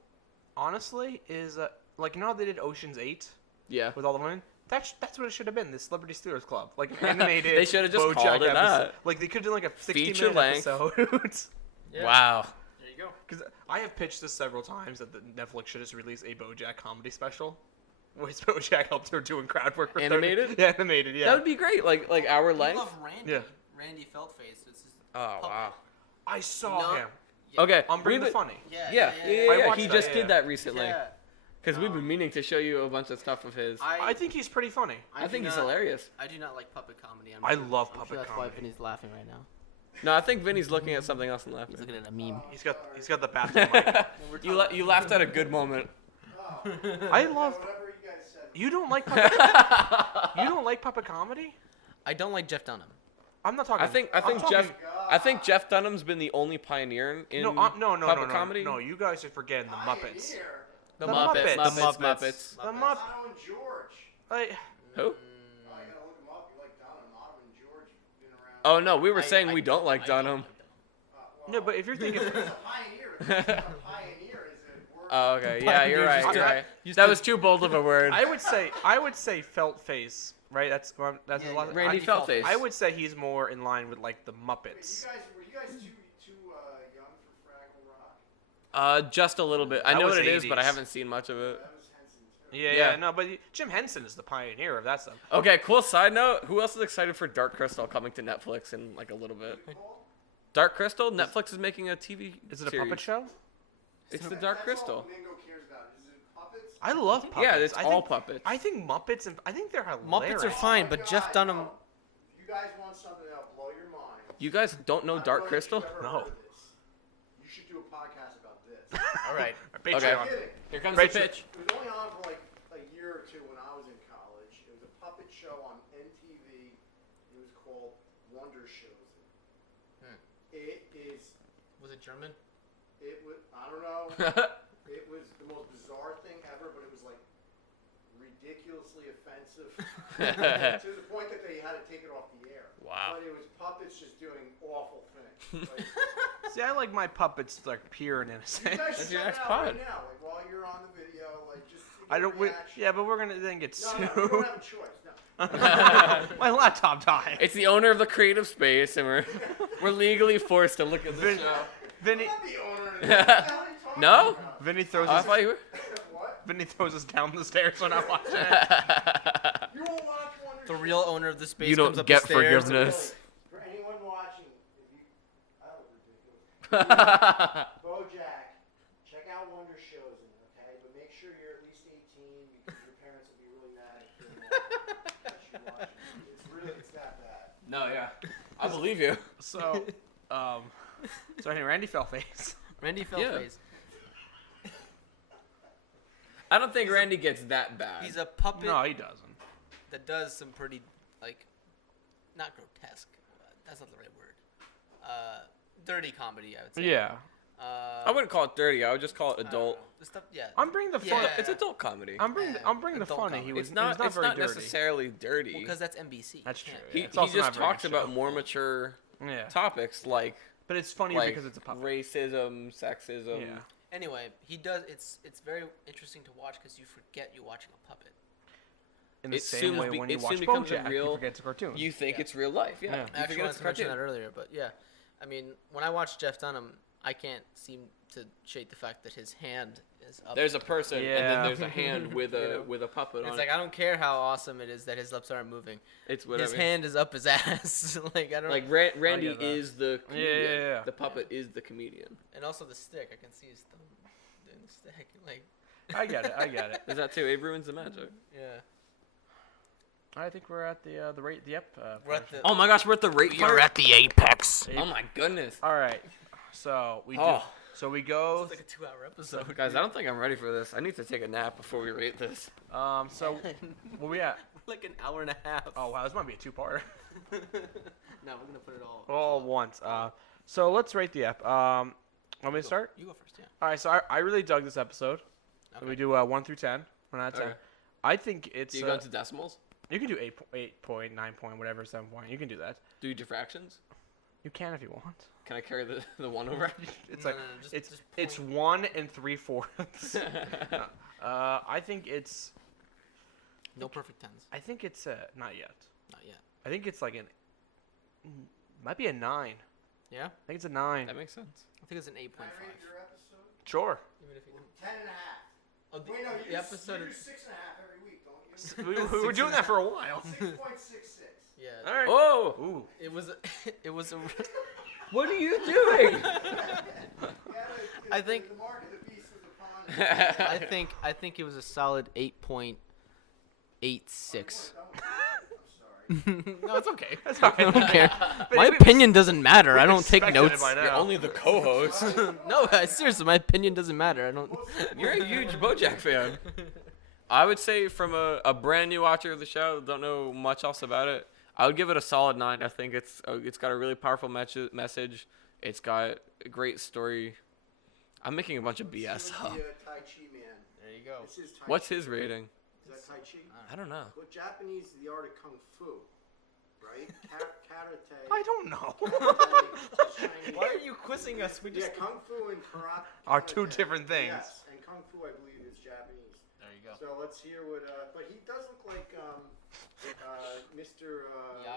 Honestly, is like you know how they did Ocean's 8? Yeah. With all the women, That's what it should have been. The Celebrity Stealers Club, like an animated. They should have just BoJack called it episode. that. Like they could do like a 60-minute Feature length. episode. Yeah. Wow. There you go. Because I have pitched this several times that the Netflix should just release a BoJack comedy special, where BoJack helped her doing crowd work. For Animated? Yeah, animated. Yeah. That would be great. Like hour I length. love Randy. Yeah. Randy Feltface. It's his Oh puppet. wow. I saw No. him. Yeah. Okay. I'm bringing the we've been- funny. Yeah. I watched He that, just yeah. did that recently. Yeah. Because we've been meaning to show you a bunch of stuff of his. I think he's pretty funny. I think do he's not- hilarious. I do not like puppet comedy. I love I'm puppet sure that's comedy. why Vinny's laughing right now. No, I think Vinny's looking at something else and He's laughing. looking at a meme. He's got the bathroom mic. You laughed at a good moment. I love. Whatever you guys said. You don't like puppet. You don't like puppet comedy? I don't like Jeff Dunham. I'm not talking. I think I'm talking- Jeff Dunham's been the only pioneer in No, puppet comedy. No, you guys are forgetting the Muppets. Pioneer. The The Muppets. Muppets. The Muppets. Muppets. The Muppets. Mupp. Otto and George. Like, Who? Oh, I gotta look them up. You like Donald and Otto and George been around. Oh no, we were I- saying I we don't like Dunham. no, but if you're thinking, He's a pioneer. If he's not a pioneer is a word. Oh okay, yeah, you're right. You're right. Used That to- was too bold of a word. I would say Felt Face, right? That's Yeah, a lot. yeah. Randy Feltface. I would say he's more in line with like the Wait, Muppets. were you guys too young for Fraggle Rock? Just a little bit. I That know was what it is, but I 80s. haven't seen much of it. That was Henson too. Yeah, Yeah. no, but Jim Henson is the pioneer of that stuff. Okay, cool. Side note: who else is excited for Dark Crystal coming to Netflix in like a little bit? Dark Crystal. Netflix is making a TV. Is it a series. puppet show? It's the Dark That's Crystal. all Mingo cares about. Is it puppets? I love puppets. Yeah, it's I all think, puppets. I think Muppets and I think they're hilarious. Muppets are fine, but Jeff Dunham. If you guys want something that'll blow your mind. You guys don't know I don't Dark if Crystal? you've ever No. heard of this. You should do a podcast about this. All right. Patreon. I'm kidding. Here comes Rachel. the pitch. It was only on for like a year or two when I was in college. It was a puppet show on MTV. It was called Wonder Shows. It is. Was it German? It was. I don't know. It was the most bizarre thing ever, but it was like ridiculously offensive to the point that they had to take it off the air. Wow. But it was puppets just doing awful things. Like, See, I like my puppets like pure and you innocent. guys That's should your check next it out pod. right now. Like while you're on the video, like just. I don't. Reaction. Yeah, but we're gonna then get No, sued. no, you don't have a choice. No. My laptop died. It's the owner of the creative space, and we're legally forced to look at this show. Vinny, I'm not the owner of this. What the hell are you talking No? about? Vinny throws I us. thought you were. What? Vinny throws us down the stairs when I watch it. You won't watch Wonder The Shows. real owner of the space You don't comes up get the stairs. forgiveness. For anyone watching, if you, I look ridiculous. BoJack, check out Wonder Shows, okay? But make sure you're at least 18 because your parents will be really mad if you're watching. It's that bad. No, yeah. I believe you. So, so anyway, Randy Feltface. Randy Feltface. I don't think Randy gets that bad. He's a puppet No, he doesn't. that does some pretty, like, not grotesque. That's not the right word. Dirty comedy, I would say. Yeah, I wouldn't call it dirty. I would just call it adult. The stuff, yeah. I'm bringing the fun. Yeah. It's adult comedy. I'm bringing the Adult funny. comedy. He was It's not. He was It's very not dirty. necessarily dirty. Well, because that's NBC. That's You true. can't- he It's also just not very talks about show. more mature Yeah, topics like but it's funny because it's a puppet. racism, sexism. Yeah. Anyway, he does. It's very interesting to watch because you forget you're watching a puppet. In the It same soon way be- when you it watch soon becomes a BoJack, real- you forget it's a cartoon. You think Yeah. it's real life, yeah. Yeah. You I actually forget wanted it's a to mention cartoon. that earlier, but yeah. I mean, when I watch Jeff Dunham, I can't seem to shake the fact that his hand is up. There's a person, and Yeah. then there's a hand with You a know? with a puppet It's on like it. I don't care how awesome it is that his lips aren't moving. It's whatever. His hand is up his ass. Like I don't. Like Randy get that. is the comedian. Yeah. The puppet is the comedian. and also the stick. I can see his thumb doing the stick. Like I get it. I get it. Is that too? Abe ruins the magic. yeah. I think we're at the rate the ep. We're at the. Oh my gosh, we're at the rate part. at the apex. Oh my goodness. All right, so we do. Oh. So we go. It's like a 2-hour episode. Guys, I don't think I'm ready for this. I need to take a nap before we rate this. So where we at? like an hour and a half. Oh wow, this might be a two-parter. No, we're gonna put it all. All at once. So let's rate the ep. Want me to start? You go first. Yeah. All right. So I really dug this episode. Okay. We do 1 through 10. 1 out of 10. Okay. I think it's. Do you go into decimals? You can do 8 point, 9 point, whatever, 7 point. You can do that. Do you do fractions? You can if you want. Can I carry the one over? It's No, like no, no, just- it's just it's point. 1 3/4. I think it's No perfect tens. I think it's not yet. Not yet. I think it's like might be a 9. Yeah? I think it's a 9. That makes sense. I think it's an 8.5. Can I rate your episode? Sure. Even if you 10.5. Oh, Wait, no, the episode you do is 6.5 every week, don't you? We were doing that for a while. 6.66. yeah. All right. Oh! Ooh. It was a What are you doing? I think- The mark of the beast was upon. I think it was a solid 8.86. I'm sorry. No, it's okay. That's all I right. don't care. But My we- opinion doesn't matter. we I don't take expected it notes. by now. You're only the co-host. No, seriously, my opinion doesn't matter. I don't. You're a huge BoJack fan. I would say from a brand new watcher of the show, don't know much else about it, I would give it a solid 9. I think it's got a really powerful message. It's got a great story. I'm making a bunch of BS up. The Tai Chi man. There you go. It's his Tai What's Chi. his rating? Is that Tai Chi? I don't know. Well, Japanese is the art of kung fu, right? Karate. I don't know. Karate is Chinese. Why are you quizzing us? We Yeah, kung fu and karate Are two different things. Yes, and kung fu, I believe, is Japanese. There you go. So let's hear what. But he does look like Mr.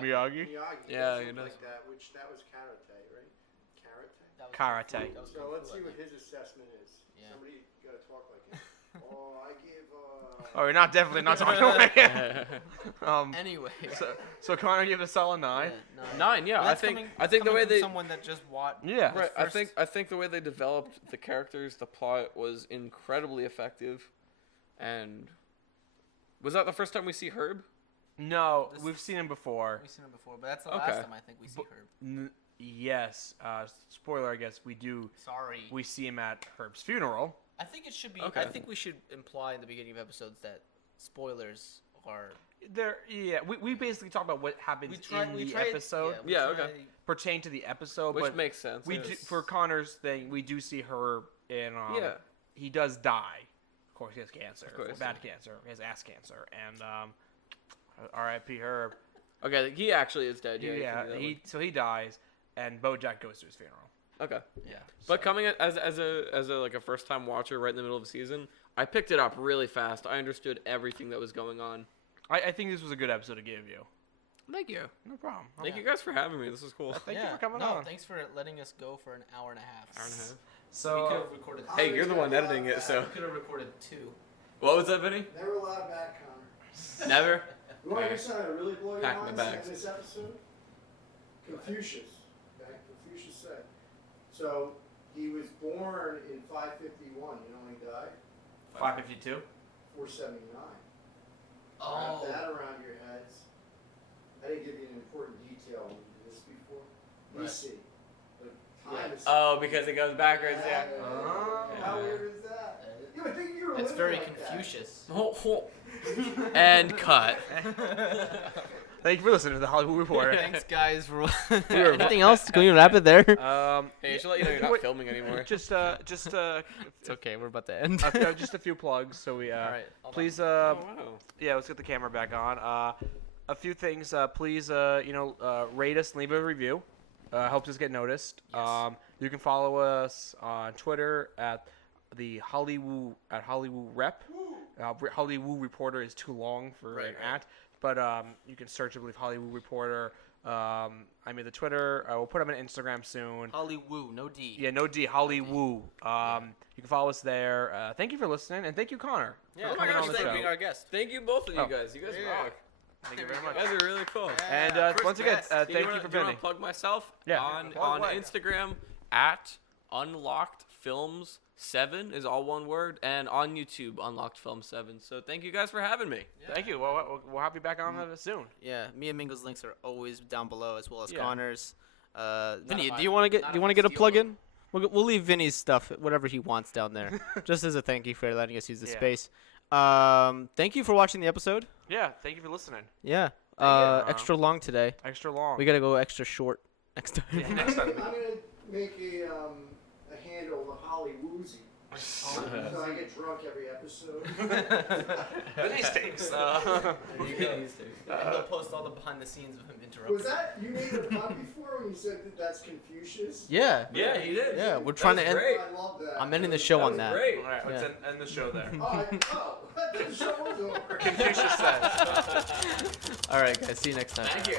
Miyagi? Miyagi. Yeah, He he does does. look like that, which that was karate, right? Karate. That was Karate. That was So kung let's fu, see I what think. his assessment is. Yeah. Somebody got to talk like him. Oh, I give. Oh, you're not definitely not talking like him. Anyway. So Connor, you give it a solid 9. Yeah, 9, yeah. Well, I that's think coming- I think the coming way from they someone that just watched. Yeah. right. first- I think the way they developed the characters, the plot was incredibly effective. And was that the first time we see Herb? No, This we've is- seen him before. We've seen him before, but that's the Okay. last time I think we see Herb. Yes. Spoiler, I guess we do. Sorry. We see him at Herb's funeral. I think it should be. Okay. I think we should imply in the beginning of episodes that spoilers are. Yeah. We basically talk about what happens in the episode Yeah, okay. pertain to the episode, Which but makes sense. we yes. do, for Connor's thing, we do see Herb in. Yeah. He does die. Of course, he has cancer. Of course. Bad cancer. He has ass cancer, and R.I.P. Herb. Okay, he actually is dead. Yeah. Yeah. He dies, and BoJack goes to his funeral. Okay. Yeah. But coming as a like a first time watcher right in the middle of the season, I picked it up really fast. I understood everything that was going on. I think this was a good episode to give you. Thank you. No problem. Thank you guys for having me. This is cool. Thank you for coming on. Thanks for letting us go for an hour and a half. Hour and a half. We So could have recorded. Hey, you're the one editing it, so. We could have recorded 2. What was that, Vinny? Never allowed back, Connor. Never? You want to hear something that really blow your Pack my mind bags. in this episode? Confucius. Okay? Confucius said. So, he was born in 551. You know when he died? 552. 479. Oh. Wrap that around your heads. I didn't give you an important detail when we did this before. Right. BC. But time is. Oh, because it goes backwards, yeah. Oh. How weird is that? You would think you were It's living very like that. Confucius. And cut. Thank you for listening to the Hollywoo Reporter. Thanks, guys. For We're- anything else? Can we wrap it there? Hey, I should let you know you're not Wait, filming anymore. Just It's okay. We're about to end. just a few plugs. So we All right. hold on. please Oh, wow. yeah, let's get the camera back on. A few things. Please rate us, leave a review. Helps us get noticed. Yes. You can follow us on Twitter at the Hollywoo Rep. Hollywoo Reporter is too long for an at, but you can search, I believe, Hollywoo Reporter. I made the Twitter. We'll put up an Instagram soon. Hollywoo, no D. Yeah, no D, Hollywoo. You can follow us there. Thank you for listening, and thank you, Connor. Yeah. for Oh my coming gosh, on the thanks for show. being our guest. Thank you, both of you Oh. guys. You guys Yeah. rock. Thank you very You much. guys are really cool. And first once again, guest. thank you wanna- for do you want Vinny. to plug myself? Yeah. On Plug away. Instagram at UnlockedFilms7 is all one word, and on YouTube UnlockedFilm7. So thank you guys for having me. Thank you. Well, we'll have you back on soon. Yeah, me and Mingo's links are always down below, as well as Yeah. Connor's. Vinny, if do you I- want to get not do you if want I to get a steal plug them. in? We'll leave Vinny's stuff, whatever he wants, down there, just as a thank you for letting us use the Yeah. space. Thank you for watching the episode. Yeah, thank you for listening. Yeah. you. Extra long today. Extra long. We gotta go extra short next time. Yeah, I'm next time. gonna make a handle, the Hollywoozy. So I get drunk every episode. But these things. And they'll post all the behind the scenes of him interrupting. Was that you made a pun before when you said that that's Confucius? Yeah. Yeah, he did. Yeah, we're trying to end. Great. I love that. I'm ending the show on that. Great. All right, let's end the show there. The show was over. Confucius says. All right, guys. See you next time. Thank you.